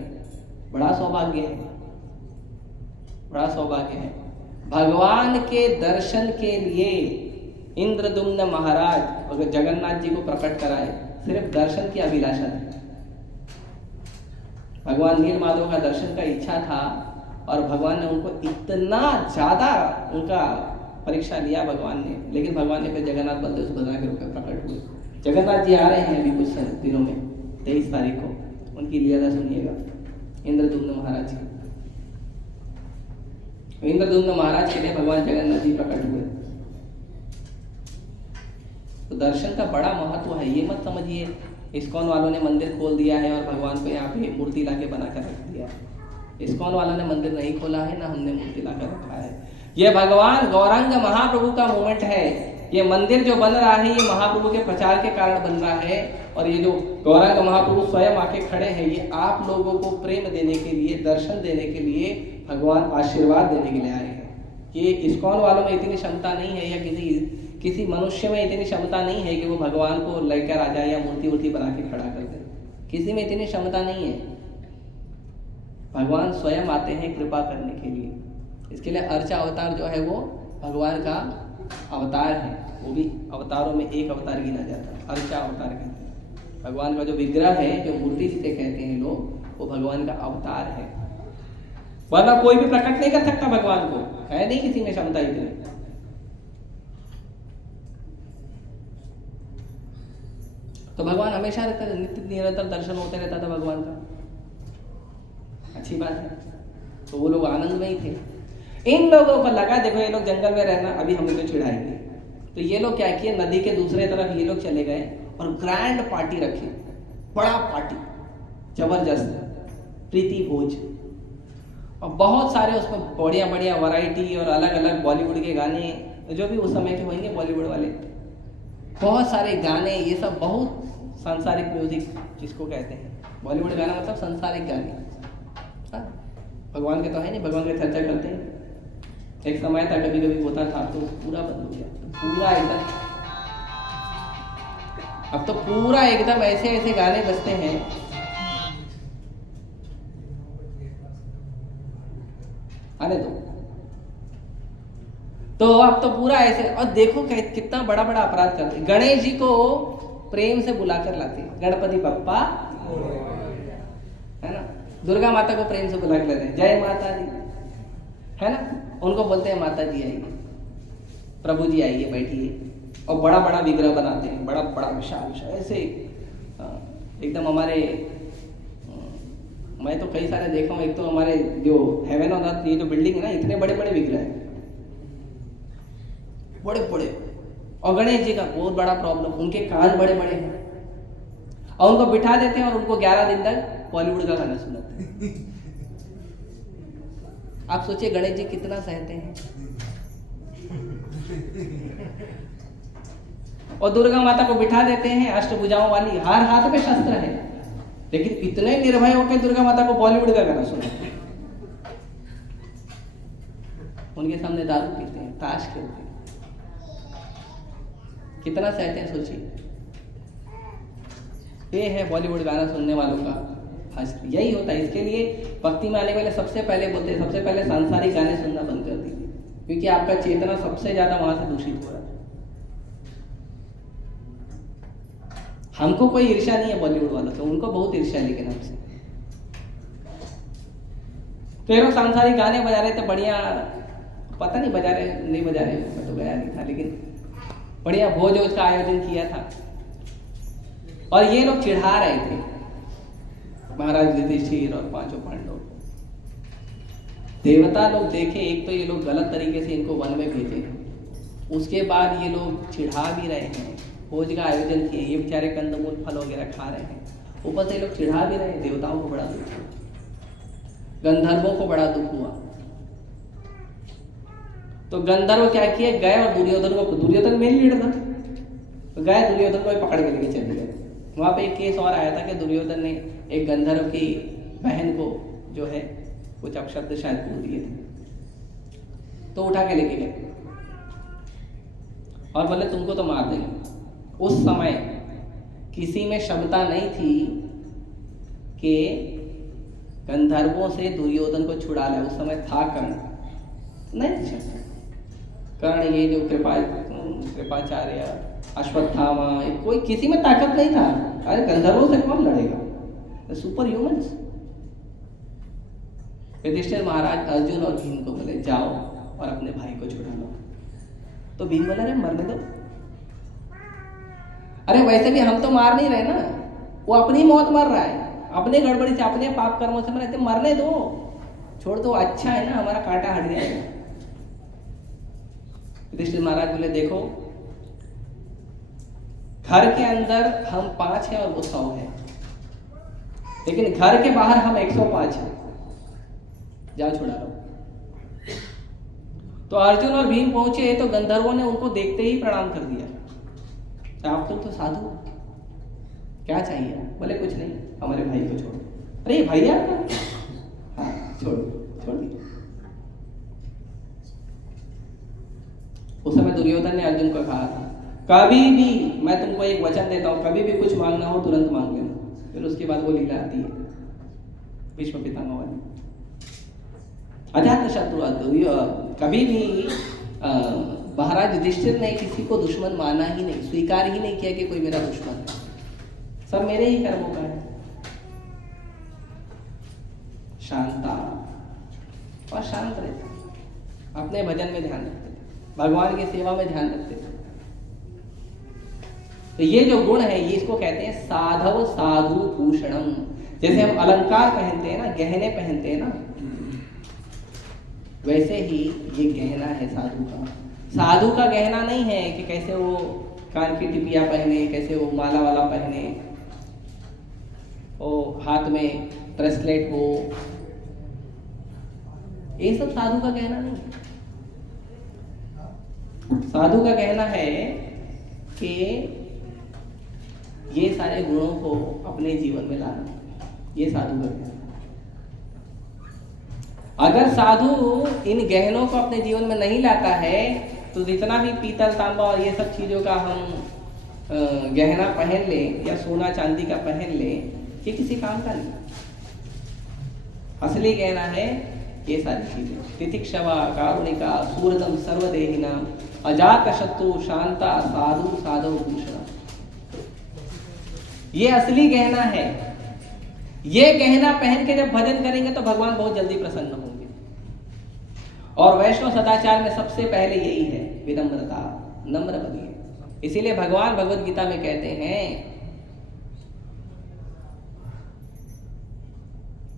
बड़ा सौभाग्य है, बड़ा सौभाग्य है। भगवान के दर्शन के लिए इंद्रदुम्न महाराज अगर जगन्नाथ जी को प्रकट कराए, सिर्फ दर्शन की अभिलाषा थी। भगवान नीलमाधव का दर्शन का इच्छा था और भगवान ने उनको इतना ज्यादा उनका परीक्षा लिया भगवान ने, लेकिन भगवान ने फिर जगन्नाथ बलदेव सुभद्रा के रूप में प्रकट हुए। जगन्नाथ जी आ रहे हैं अभी कुछ दिनों में, 23 तारीख को, उनकी लीला सुनिएगा इंद्रदुम्न महाराज की। इंद्रदुम्न महाराज के लिए भगवान जगन्नाथ जी प्रकट हुए। तो दर्शन का बड़ा महत्व है। ये मत समझिए इस्कॉन वालों ने मंदिर खोल दिया है और भगवान को यहाँ पे मूर्ति लाके बना कर रख दिया है। इस्कॉन वालों ने मंदिर नहीं खोला है, ना हमने मूर्ति लाकर रखा है। ये भगवान गौरांग महाप्रभु का मूवमेंट है। ये मंदिर जो बन रहा है ये महाप्रभु के प्रचार के कारण बन रहा है। और ये जो गौरांग महाप्रभु स्वयं आके खड़े हैं, ये आप लोगों को प्रेम देने के लिए, दर्शन देने के लिए, भगवान आशीर्वाद देने के लिए आए हैं। ये इस्कॉन वालों में इतनी क्षमता नहीं है, या किसी मनुष्य में इतनी क्षमता नहीं है कि वो भगवान को लेकर आ जाए या मूर्ति बना के खड़ा कर दे। किसी में इतनी क्षमता नहीं है। भगवान स्वयं आते हैं कृपा करने के लिए। इसके लिए अर्चा अवतार जो है वो भगवान का अवतार है। वो भी अवतारों में एक अवतार गिना जाता है, अर्चा अवतार कहते हैं। भगवान का जो विग्रह है, जो मूर्ति जिसे कहते हैं लोग, वो भगवान का अवतार है। वरना कोई भी प्रकट नहीं कर सकता भगवान को, है नहीं किसी में क्षमता इतनी। तो भगवान हमेशा रहता था, नित्य निरंतर दर्शन होते रहता था भगवान का, अच्छी बात है। तो वो लोग आनंद में ही थे। इन लोगों को लगा देखो ये लोग जंगल में रहना, अभी हम इनको चिढ़ाएंगे। तो ये लोग क्या किए, नदी के दूसरे तरफ ये लोग चले गए और ग्रैंड पार्टी रखी, बड़ा पार्टी, जबरदस्त प्रीति भोज, और बहुत सारे उसमें बढ़िया बढ़िया वैरायटी और अलग अलग बॉलीवुड के गाने, जो भी उस समय के होंगे बॉलीवुड वाले, बहुत सारे गाने, ये सब बहुत सांसारिक म्यूजिक जिसको कहते हैं। बॉलीवुड गाना मतलब सांसारिक गाने। हाँ, भगवान के तो है नहीं, भगवान की चर्चा करते हैं। एक समय था, कभी कभी होता था, तो पूरा बंद हो गया, पूरा एकदम। अब तो पूरा एकदम ऐसे ऐसे गाने बजते हैं, आने दो। तो अब तो पूरा ऐसे, और देखो कितना बड़ा बड़ा अपराध करते। गणेश जी को प्रेम से बुलाकर लाते, गणपति बप्पा, है ना। दुर्गा माता को प्रेम से बुला कर लाते, जय माता दी, है ना। उनको बोलते हैं माता जी आइए, प्रभु जी आइए, बैठिए। और बड़ा बड़ा विग्रह बनाते हैं, बड़ा बड़ा विशाल विशाल ऐसे एकदम। हमारे मैं तो कई सारे देखा हूँ। एक तो हमारे जो हेवन ऑन अर्थ, ये जो बिल्डिंग है ना, इतने बड़े बड़े विग्रह हैं, बड़े बड़े। और गणेश जी का बहुत बड़ा प्रॉब्लम, उनके कान बड़े बड़े हैं, और उनको बिठा देते हैं और उनको 11 दिन तक बॉलीवुड का गाना सुनाते हैं। आप सोचिए गणेश जी कितना सहते हैं। और दुर्गा माता को बिठा देते हैं, अष्टभुजाओं वाली, हर हाथ में शस्त्र है, लेकिन इतने निर्भय होकर दुर्गा माता को बॉलीवुड का गाना सुनाते हैं। उनके सामने दारू पीते हैं, ताश खेलते हैं, कितना सहते हैं सोचिए। ये है बॉलीवुड गाना सुनने वालों का हस्त। यही होता है। इसके लिए भक्ति में आने वाले सबसे पहले बोलते हैं, सबसे पहले सांसारिक गाने सुनना बंद कर दीजिए, क्योंकि आपका चेतना सबसे ज्यादा वहां से दूषित हो रहा है। हमको कोई ईर्ष्या नहीं है बॉलीवुड वालों से, उनको बहुत ईर्ष्या है लेकिन हमसे। तो ये लोग सांसारिक गाने बजा रहे थे, बढ़िया, पता नहीं बजा रहे नहीं बजा रहे, मैं तो गया नहीं था, लेकिन बढ़िया भोज वोज का आयोजन किया था। और ये लोग चिढ़ा रहे थे महाराज युधिष्ठिर और 5 पांडव। देवता लोग देखे, एक तो ये लोग गलत तरीके से इनको वन में भेजे, उसके बाद ये लोग चिढ़ा भी रहे हैं, भोज का आयोजन किए, ये बेचारे कंदमूल फल वगैरह खा रहे हैं, ऊपर से लोग चिढ़ा भी रहे हैं। देवताओं को बड़ा दुख हुआ, गंधर्वों को बड़ा दुख हुआ। तो गंधर्व क्या किए, गए और दुर्योधन मेन लीडर था, तो गए दुर्योधन को पकड़ के लेके चले गए। वहां पे एक केस और आया था कि दुर्योधन ने एक गंधर्व की बहन को जो है कुछ अपशब्द शायद बोल दिए थे, तो उठा के लेके गए और बोले तुमको तो मार देंगे। उस समय किसी में क्षमता नहीं थी कि गंधर्वों से दुर्योधन को छुड़ा ले। उस समय था कर्ण, नहीं थी क्षमता। कर्ण, ये जो कृपाचार्य, अश्वत्थामा, कोई किसी में ताकत नहीं था। अरे गंधर्वों से कौन लड़ेगा, सुपर ह्यूमंस। युधिष्ठिर महाराज अर्जुन और भीम को बोले जाओ और अपने भाई को छुड़ा लो। तो भीम बोला अरे मरने दो, अरे वैसे भी हम तो मार नहीं रहे ना, वो अपनी मौत मर रहा है, अपने गड़बड़ी से, अपने पाप कर्मों से मरे, मरने दो, छोड़ दो, अच्छा है ना, हमारा कांटा हट जाएगा। युधिष्ठिर महाराज बोले देखो, घर के अंदर हम 5 हैं और वो 100 है, लेकिन घर के बाहर हम 105 हैं, जाओ छुड़ा लो। तो अर्जुन और भीम पहुंचे तो गंधर्वों ने उनको देखते ही प्रणाम कर दिया। आप तो साधु, क्या चाहिए? बोले कुछ नहीं, हमारे भाई को छोड़ो। अरे भाई आपका? हाँ छोड़ दिया। उस समय दुर्योधन ने अर्जुन को कहा था कभी भी, मैं तुमको एक वचन देता हूं, कभी भी कुछ मांगना हो तुरंत मांग लेना। फिर उसके बाद वो लीला आती है भीष्म पितामह वाली, अजात शत्रु। कभी भी महाराज युधिष्ठिर ने किसी को दुश्मन माना ही नहीं, स्वीकार ही नहीं किया कि कोई मेरा दुश्मन है। सब मेरे ही कर्मों का है। शांता और शांत रहते, अपने भजन में ध्यान रखते थे, भगवान की सेवा में ध्यान रखते थे। तो ये जो गुण है ये इसको कहते हैं साधव साधु भूषणम। जैसे हम अलंकार पहनते हैं ना, गहने पहनते हैं ना, वैसे ही ये गहना है साधु का। साधु का गहना नहीं है कि कैसे वो कान की टिपिया पहने, कैसे वो माला वाला पहने, वो हाथ में ब्रेसलेट हो, ये सब साधु का गहना नहीं है। साधु का कहना है कि ये सारे गुणों को अपने जीवन में लाना, ये साधु का कहना। अगर साधु इन गहनों को अपने जीवन में नहीं लाता है तो जितना भी पीतल तांबा और ये सब चीजों का हम गहना पहन ले या सोना चांदी का पहन ले, ये किसी काम का नहीं। असली गहना है ये सारी चीजें, तितिक्षवा कारुणिका सूरतम सर्वदेहिना अजात शत्रु शांता साधु साधव भूषण। ये असली गहना है। ये गहना पहन के जब भजन करेंगे तो भगवान बहुत जल्दी प्रसन्न होंगे। और वैष्णव सदाचार में सबसे पहले यही है, विनम्रता, नम्र बनिए। इसीलिए भगवान भगवद गीता में कहते हैं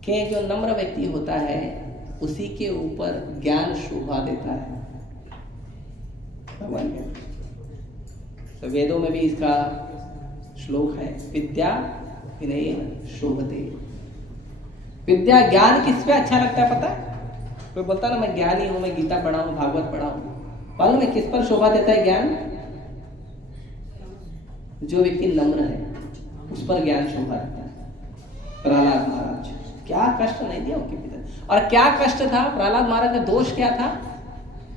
कि जो नम्र व्यक्ति होता है उसी के ऊपर ज्ञान शोभा देता है। भगवान तो वेदों में भी इसका श्लोक है, विद्या विनय शोभते। विद्या ज्ञान किस पे अच्छा लगता है पता है? कोई बोलता ना मैं ज्ञानी हूं, मैं गीता पढ़ा हूं, भागवत पढ़ा हूं, मालूम है किस पर शोभा देता है ज्ञान? जो व्यक्ति नम्र है उस पर ज्ञान शोभा देता है। प्रहलाद महाराज क्या कष्ट नहीं दिया उनके पिता, और क्या कष्ट था प्रहलाद महाराज का? दोष क्या था?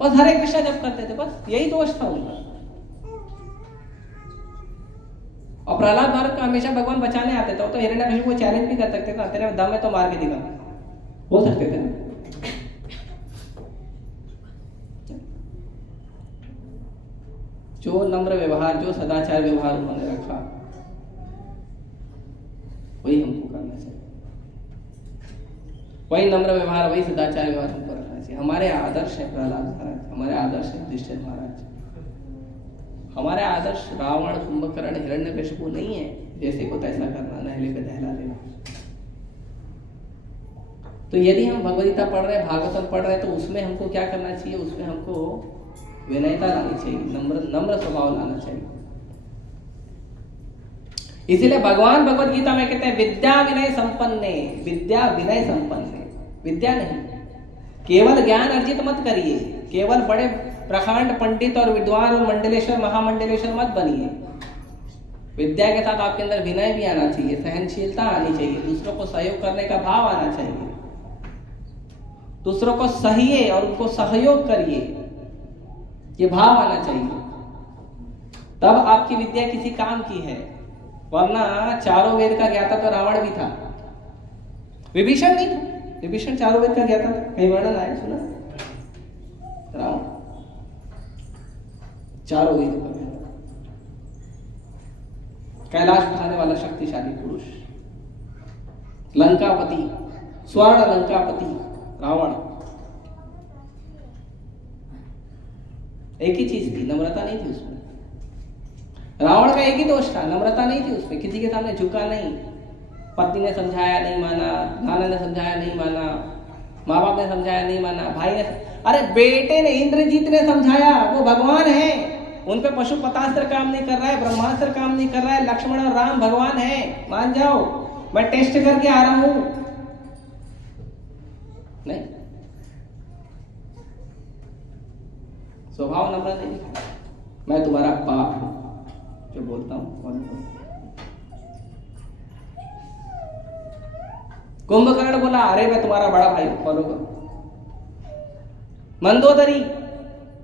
बस हरे कृष्णा जप करते थे, बस यही दोष था उनका। और प्रहलाद महाराज को हमेशा भगवान बचाने आते थे। तो हिरण्यकशिपु को चैलेंज भी कर सकते थे ना, तेरे दम है तो मार के दिखा, बोल सकते थे ना। जो नम्र व्यवहार, जो सदाचार व्यवहार उन्होंने रखा, वही हमको करना चाहिए। वही नम्र व्यवहार, वही सदाचार व्यवहार हमको रखना चाहिए। हमारे आदर्श है प्रहलाद महाराज, हमारे आदर्श है युधिष्ठिर महाराज, हमारे आदर्श रावण, कुंभकर्ण, हिरण्यकशिपु नहीं है जैसे को तैसा करना, नहले पे दहला देना। तो यदि हम भगवद्गीता पढ़ रहे हैं, भागवतम पढ़ रहे हैं, तो उसमें हमको क्या करना चाहिए? उसमें हमको विनयता लानी चाहिए, नम्र स्वभाव लाना चाहिए। इसीलिए भगवान भगवद गीता में कहते हैं विद्या विनय संपन्ने, विद्या विनय संपन्ने। विद्या नहीं, केवल ज्ञान अर्जित मत करिए, केवल बड़े प्रखंड पंडित और विद्वान और मंडलेश्वर महामंडलेश्वर मत बनिए। विद्या के साथ आपके अंदर विनय भी आना चाहिए, सहनशीलता आनी चाहिए, दूसरों को सहयोग करने का भाव आना चाहिए, दूसरों को सहिए और उनको सहयोग करिए, ये भाव आना चाहिए। तब आपकी विद्या किसी काम की है। वरना चारों वेद का ज्ञाता तो रावण भी था, विभीषण नहीं था। विभीषण चारों वेद का ज्ञाता था, कहीं वर्णन आया सुना? रावण चारों वेद का ज्ञाता, कैलाश उठाने वाला शक्तिशाली पुरुष, लंकापति, स्वर्ण लंकापति रावण। एक ही चीज थी, नम्रता नहीं थी उसमें। रावण का एक ही दोष था, नम्रता नहीं थी उसमें, किसी के सामने झुका नहीं। पत्नी ने समझाया नहीं माना, नाना ने समझाया नहीं माना, माँ बाप ने समझाया नहीं माना, भाई ने, अरे बेटे ने, इंद्रजीत ने समझाया, वो भगवान है, उन पे पशुपतास्त्र काम नहीं कर रहा है, ब्रह्मास्त्र काम नहीं कर रहा है, लक्ष्मण और राम भगवान है, मान जाओ, मैं टेस्ट करके आ रहा हूं। नहीं, स्वभाव नम्र नहीं, मैं तुम्हारा बाप हूं जो बोलता हूं। कुंभकर्ण बोला अरे मैं तुम्हारा बड़ा भाई हूं, फॉलो करो।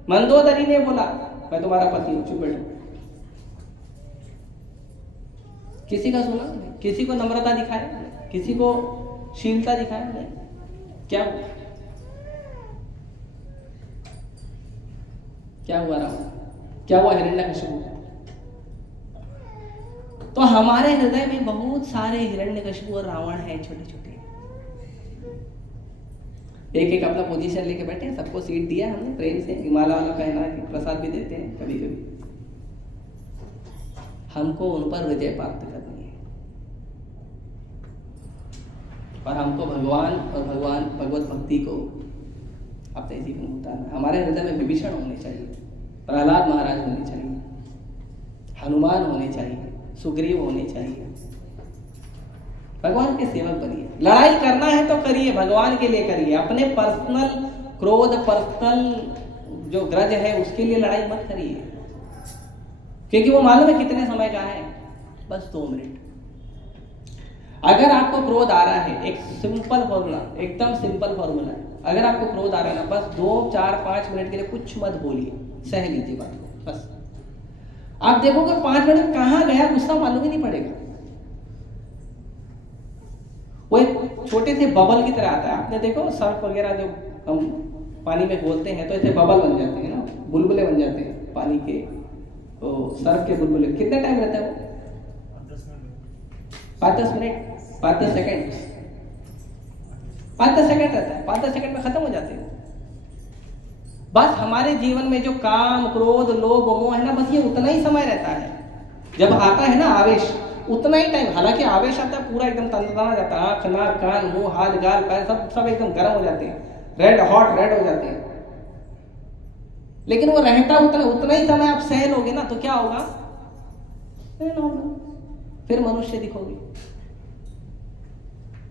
मंदोदरी ने बोला मैं तुम्हारा पति हूं, चुप बैठो। किसी का सुना नहीं, किसी को नम्रता दिखाया, किसी को शीलता दिखाया नहीं। क्या हुआ? क्या हुआ रावण? क्या हुआ हिरण्यकशिपु? तो हमारे हृदय में बहुत सारे हिरण्यकशिपु और रावण हैं, छोटे छोटे। एक एक अपना पोजीशन लेके बैठे हैं, सबको सीट दिया हमने प्रेम से, हिमालय वाला कहना कि प्रसाद भी देते हैं कभी कभी। हमको उन पर विजय प्राप्त करनी है और हमको भगवान और भगवत भक्ति को अपने जीवन में उतारना। हमारे हृदय में विभीषण होने चाहिए, प्रहलाद महाराज होने चाहिए, हनुमान होने चाहिए, सुग्रीव होने चाहिए। भगवान के सेवक बनिए। लड़ाई करना है तो करिए, भगवान के लिए करिए। अपने पर्सनल क्रोध, पर्सनल जो ग्रज है उसके लिए लड़ाई मत करिए, क्योंकि वो मालूम है कितने समय का है, बस 2 मिनट। अगर आपको क्रोध आ रहा है, एक सिंपल फॉर्मूला, एकदम सिंपल फॉर्मूला है, अगर आपको क्रोध आ रहा है ना, बस 2, 4, 5 मिनट के लिए कुछ मत बोलिए, सह लीजिए बात को बस। आप देखोगे 5 मिनट कहाँ गया गुस्सा मालूम ही नहीं पड़ेगा। वो एक छोटे से बबल की तरह आता है। आपने देखो सर्फ वगैरह जो हम पानी में घोलते हैं तो ऐसे बबल बन जाते हैं ना, बुलबुले बन जाते हैं पानी के, तो सर्फ के बुलबुले। कितना टाइम रहता है वो? 5-10 मिनट, 5-10 सेकंड, 5-10 सेकंड रहता है, 5-10 सेकंड में खत्म हो जाते हैं। बस हमारे जीवन में जो काम, क्रोध, लोभ, मोह है ना, बस ये उतना ही समय रहता है। जब आता है ना आवेश, उतना ही टाइम। हालांकि आवेश आता है पूरा एकदम तंतना जाता है, आंख, नाक, कान, मुंह, हाथ, गाल, पैर सब एकदम गर्म हो जाते हैं, रेड हो जाते हैं। लेकिन वो रहता उतना ही समय आप सह लोगे ना, तो क्या होगा? फिर मनुष्य दिखोगे।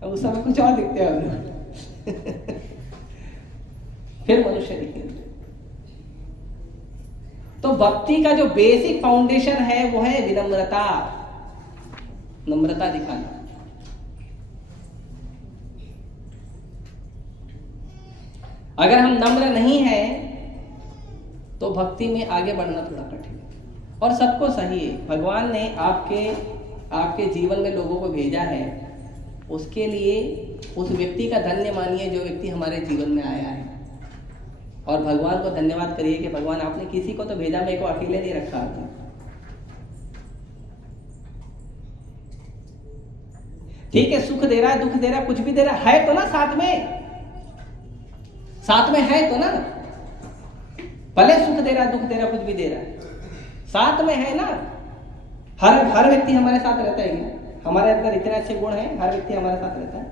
उस समय कुछ और दिखते हैं फिर मनुष्य दिखेंगे। तो भक्ति का जो बेसिक फाउंडेशन है वो है विनम्रता, नम्रता दिखाना। अगर हम नम्र नहीं हैं तो भक्ति में आगे बढ़ना थोड़ा कठिन है। और सबको सही है, भगवान ने आपके जीवन में लोगों को भेजा है, उसके लिए उस व्यक्ति का धन्य मानिए जो व्यक्ति हमारे जीवन में आया है। और भगवान को धन्यवाद करिए कि भगवान आपने किसी को तो भेजा, मेरे को अकेले नहीं रखा आपने। ठीक है, सुख दे रहा है, दुख दे रहा है, कुछ भी दे रहा है तो ना, साथ में है तो ना। भले सुख दे रहा है, दुख दे रहा है, कुछ भी दे रहा है, साथ में है ना। हर व्यक्ति हमारे साथ रहता है। हमारे अंदर इतने अच्छे गुण हैं, हर व्यक्ति हमारे साथ रहता है।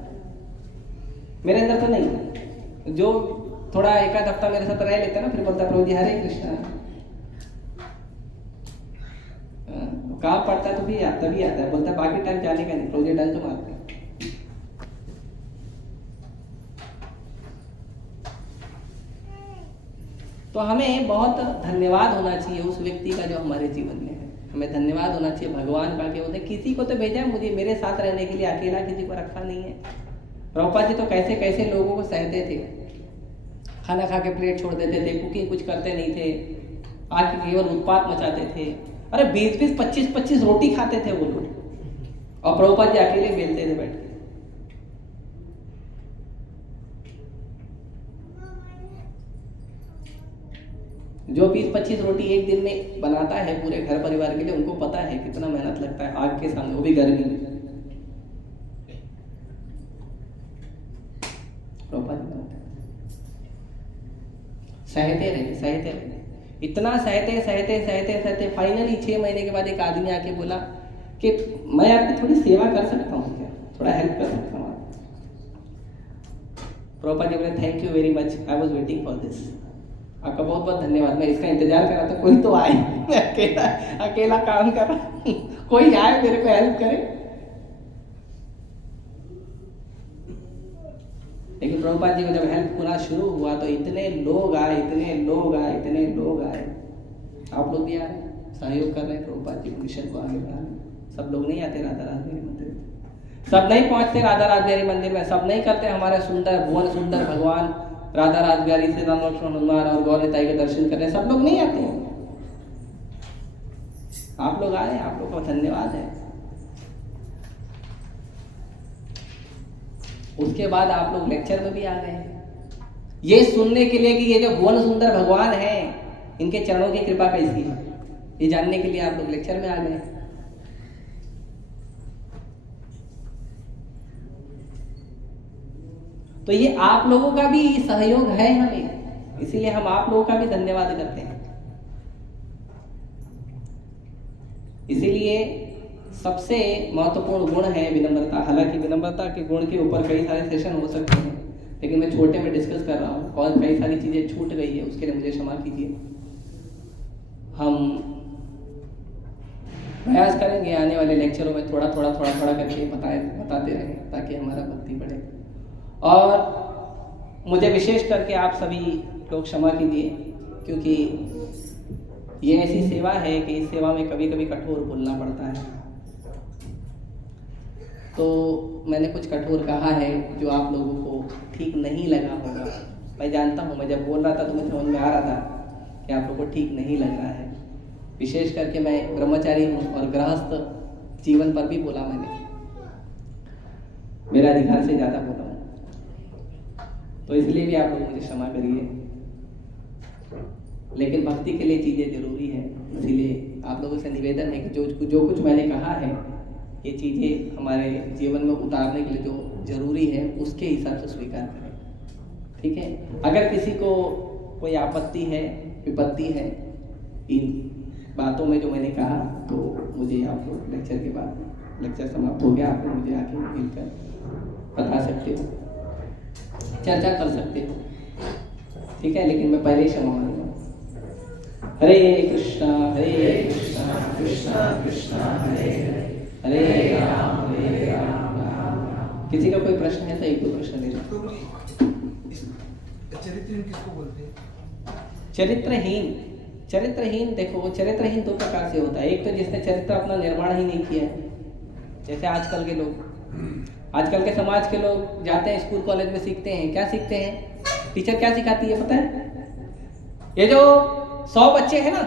मेरे अंदर तो नहीं। जो थोड़ा एक आध हफ्ता मेरे साथ रह लेता है ना, फिर बोलता प्रभु जी हरे कृष्णा, काम पड़ता है तो भी तभी आता है, बोलता है बाकी टाइम जाने का नहीं, प्रभु जी डंक मारते। तो हमें बहुत धन्यवाद होना चाहिए उस व्यक्ति का जो हमारे जीवन में है। हमें धन्यवाद होना चाहिए भगवान का कि उसने किसी को तो भेजा है मुझे, मेरे साथ रहने के लिए, अकेला किसी को रखा नहीं है। प्रभुपाद जी तो कैसे कैसे लोगों को सहते थे, खाना खा के प्लेट छोड़ देते थे, कुकिंग कुछ करते नहीं थे, आके केवल उत्पात मचाते थे। अरे 20-20, 25-25 रोटी खाते थे वो लोग, और प्रभुपाद जी अकेले बेलते थे बैठ के। जो 20-25 रोटी एक दिन में बनाता है पूरे घर परिवार के लिए, उनको पता है कितना मेहनत लगता है आग के सामने, वो भी गर्मी में। सहते रहे, इतना सहते फाइनली 6 महीने के बाद एक आदमी आके बोला कि मैं आपकी थोड़ी सेवा कर सकता हूँ क्या, थोड़ा हेल्प कर सकता हूँ? प्रभुपाद जी बोले thank you very much, I was waiting for this. आपका बहुत बहुत धन्यवाद, मैं इसका इंतजार कर रहा था, कोई तो आए। मैं अकेला काम कर रहा हूँ, कोई आए मेरे को हेल्प करे। लेकिन प्रभुपाद जी को जब हेल्प होना शुरू हुआ तो इतने लोग आए। आप लोग भी आ रहे, सहयोग कर रहे हैं प्रभुपाद जी मिशन को आगे बढ़ा रहे। सब लोग नहीं आते राधा राजबिहारी मंदिर में, सब नहीं पहुंचते राधा राजबिहारी मंदिर में, सब नहीं करते हमारे सुंदर भुवन सुंदर भगवान राधा राजबिहारी से राम लक्ष्मण हनुमान और गौर निताई के दर्शन करने सब लोग नहीं आते हैं। आप लोग आए, आप लोग का धन्यवाद है। उसके बाद आप लोग लेक्चर में भी आ गए, ये सुनने के लिए कि ये जो भुवन सुंदर भगवान है इनके चरणों की कृपा कैसी है, ये जानने के लिए आप लोग लेक्चर में आ गए। तो ये आप लोगों का भी सहयोग है हमें, इसीलिए हम आप लोगों का भी धन्यवाद करते हैं। इसीलिए सबसे महत्वपूर्ण गुण है विनम्रता। हालांकि विनम्रता के गुण के ऊपर कई सारे सेशन हो सकते हैं, लेकिन मैं छोटे में डिस्कस कर रहा हूँ और कई सारी चीजें छूट गई है, उसके लिए मुझे क्षमा कीजिए। हम प्रयास करेंगे आने वाले लेक्चरों में थोड़ा थोड़ा करके बताते रहें, ताकि हमारा भक्ति बढ़े। और मुझे विशेष करके आप सभी लोग क्षमा कीजिए, क्योंकि ये ऐसी सेवा है कि इस सेवा में कभी कभी कठोर बोलना पड़ता है। तो मैंने कुछ कठोर कहा है जो आप लोगों को ठीक नहीं लगा होगा। मैं जानता हूँ, मैं जब बोल रहा था तो मुझे समझ में आ रहा था कि आप लोगों को ठीक नहीं लग रहा है। विशेष करके मैं ब्रह्मचारी हूँ और गृहस्थ जीवन पर भी बोला मैंने, मेरा अधिकार से ज़्यादा बोला हूँ, तो इसलिए भी आप लोग मुझे क्षमा करिए। लेकिन भक्ति के लिए चीज़ें जरूरी है, इसीलिए आप लोगों से निवेदन है कि जो कुछ मैंने कहा है, ये चीज़ें हमारे जीवन में उतारने के लिए जो जरूरी है उसके हिसाब से स्वीकार करें, ठीक है। अगर किसी को कोई आपत्ति है, विपत्ति है इन बातों में जो मैंने कहा, तो मुझे आप लोग लेक्चर के बाद, लेक्चर समाप्त हो गया, आप लोग मुझे आके मिलकर बता सकते हो, चर्चा कर सकते हो, ठीक है। लेकिन मैं पहले ही क्षमा मांगूंगा। हरे कृष्णा कृष्णा कृष्णा हरे हरे राम राम। किसी का कोई प्रश्न है तो एक दो प्रश्न ले लो। चरित्रहीन किसको बोलते हैं? चरित्रहीन देखो, चरित्रहीन दो प्रकार से होता है। एक तो जिसने चरित्र अपना निर्माण ही नहीं किया है, जैसे आजकल के लोग, आजकल के समाज के लोग जाते हैं स्कूल कॉलेज में, सीखते हैं। क्या सीखते हैं? टीचर क्या सिखाती है पता है? ये जो 100 बच्चे हैं ना,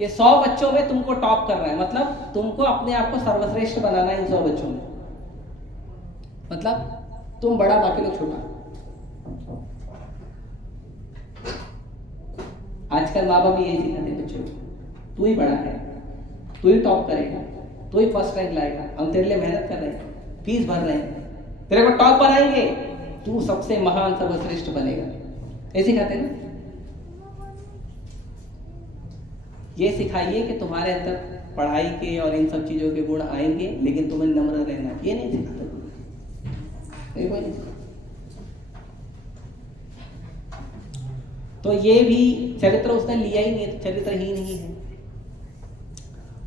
ये 100 बच्चों में तुमको टॉप करना है, मतलब तुमको अपने आप को सर्वश्रेष्ठ बनाना है इन 100 बच्चों में। मतलब तुम बड़ा, बाकी लोग छोटा। आजकल माँ बाप भी यही सिखाते हैं बच्चों को, तू ही बड़ा है, तू ही टॉप करेगा, तू ही फर्स्ट रैंक लाएगा, हम तेरे लिए मेहनत कर रहे हैं, फीस भर रहे हैं, तेरे को टॉप बनाएंगे, तू सबसे महान सर्वश्रेष्ठ बनेगा, ऐसे सिखाते हैं ना। ये सिखाइए कि तुम्हारे अंदर पढ़ाई के और इन सब चीजों के गुण आएंगे, लेकिन तुम्हें नम्र रहना, ये नहीं सिखाते। तो ये भी चरित्र उसने लिया ही नहीं, तो चरित्रहीन ही है।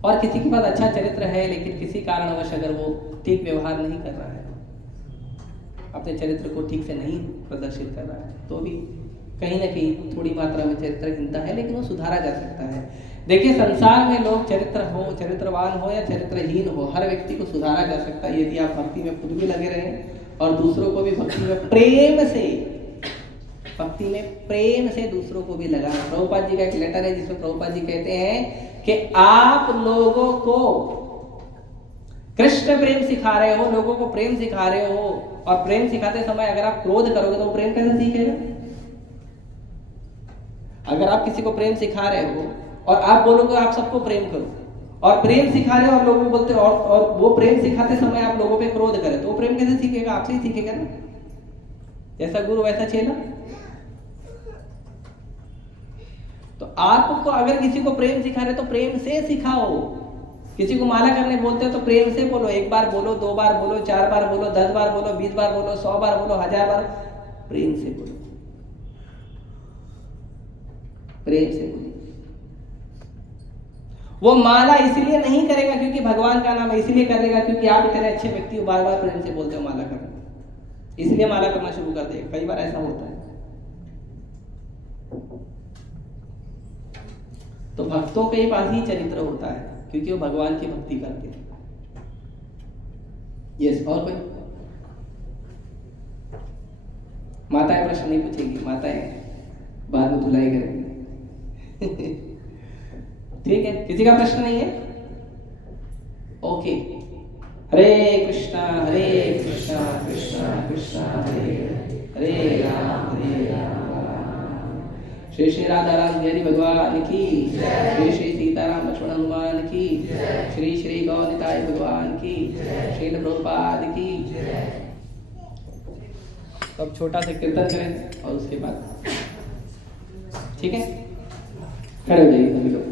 और किसी के पास अच्छा चरित्र है, लेकिन किसी कारणवश अगर वो ठीक व्यवहार नहीं कर रहा है, अपने चरित्र को ठीक से नहीं प्रदर्शित कर रहा है, तो भी कहीं ना कहीं थोड़ी मात्रा में चरित्रहीनता है, लेकिन वो सुधारा जा सकता है। देखिए, संसार में लोग चरित्रवान हो या चरित्रहीन हो, हर व्यक्ति को सुधारा जा सकता है यदि आप भक्ति में खुद भी लगे रहें और दूसरों को भी भक्ति में प्रेम से दूसरों को भी लगाना। प्रभुपाद जी का एक लेटर है जिसमें प्रभुपाद जी कहते हैं कि आप लोगों को कृष्ण प्रेम सिखा रहे हो, लोगों को प्रेम सिखा रहे हो, और प्रेम सिखाते समय अगर आप क्रोध करोगे तो वो प्रेम कैसे सीखेगा? अगर आप किसी को प्रेम सिखा रहे हो और आप बोलोगे आप सबको प्रेम करो, और प्रेम सिखा रहे हो और लोगों को बोलते हो और वो प्रेम सिखाते समय आप लोगों पे क्रोध करें, तो वो प्रेम कैसे सीखेगा? आपसे ही सीखेगा ना। जैसा गुरु वैसा चेला। तो आपको अगर किसी को प्रेम सिखा रहे तो प्रेम से सिखाओ। किसी को माला करने बोलते हो तो प्रेम से बोलो, 1 बार बोलो, 2 बार बोलो, 4 बार बोलो, 10 बार बोलो, 20 बार बोलो, 100 बार बोलो, 1000 बार, प्रेम से बोलो, प्रेम से बोलो। वो माला इसलिए नहीं करेगा क्योंकि भगवान का नाम है, इसलिए करेगा क्योंकि आप इतने अच्छे व्यक्ति हो, बार बार प्रेम से बोलते हो माला करना, इसलिए माला करना शुरू कर देगा। कई बार ऐसा होता है। तो भक्तों के पास ही चरित्र होता है, क्योंकि वो भगवान की भक्ति करते हैं। यस, और कोई? माताएं प्रश्न नहीं पूछेगी, माताएं बाद में धुलाई करेंगी। ठीक है, किसी का प्रश्न नहीं है? ओके। हरे कृष्णा कृष्णा कृष्णा हरे हरे राम श्री श्री राधा राम बिहारी भगवान की, श्री श्री सीताराम लक्ष्मण हनुमान की, श्री श्री गौनिताय भगवान की, श्रील प्रभुपाद की। तो अब छोटा सा कीर्तन करें और उसके बाद ठीक है, खड़े हो जाइए सभी लोग।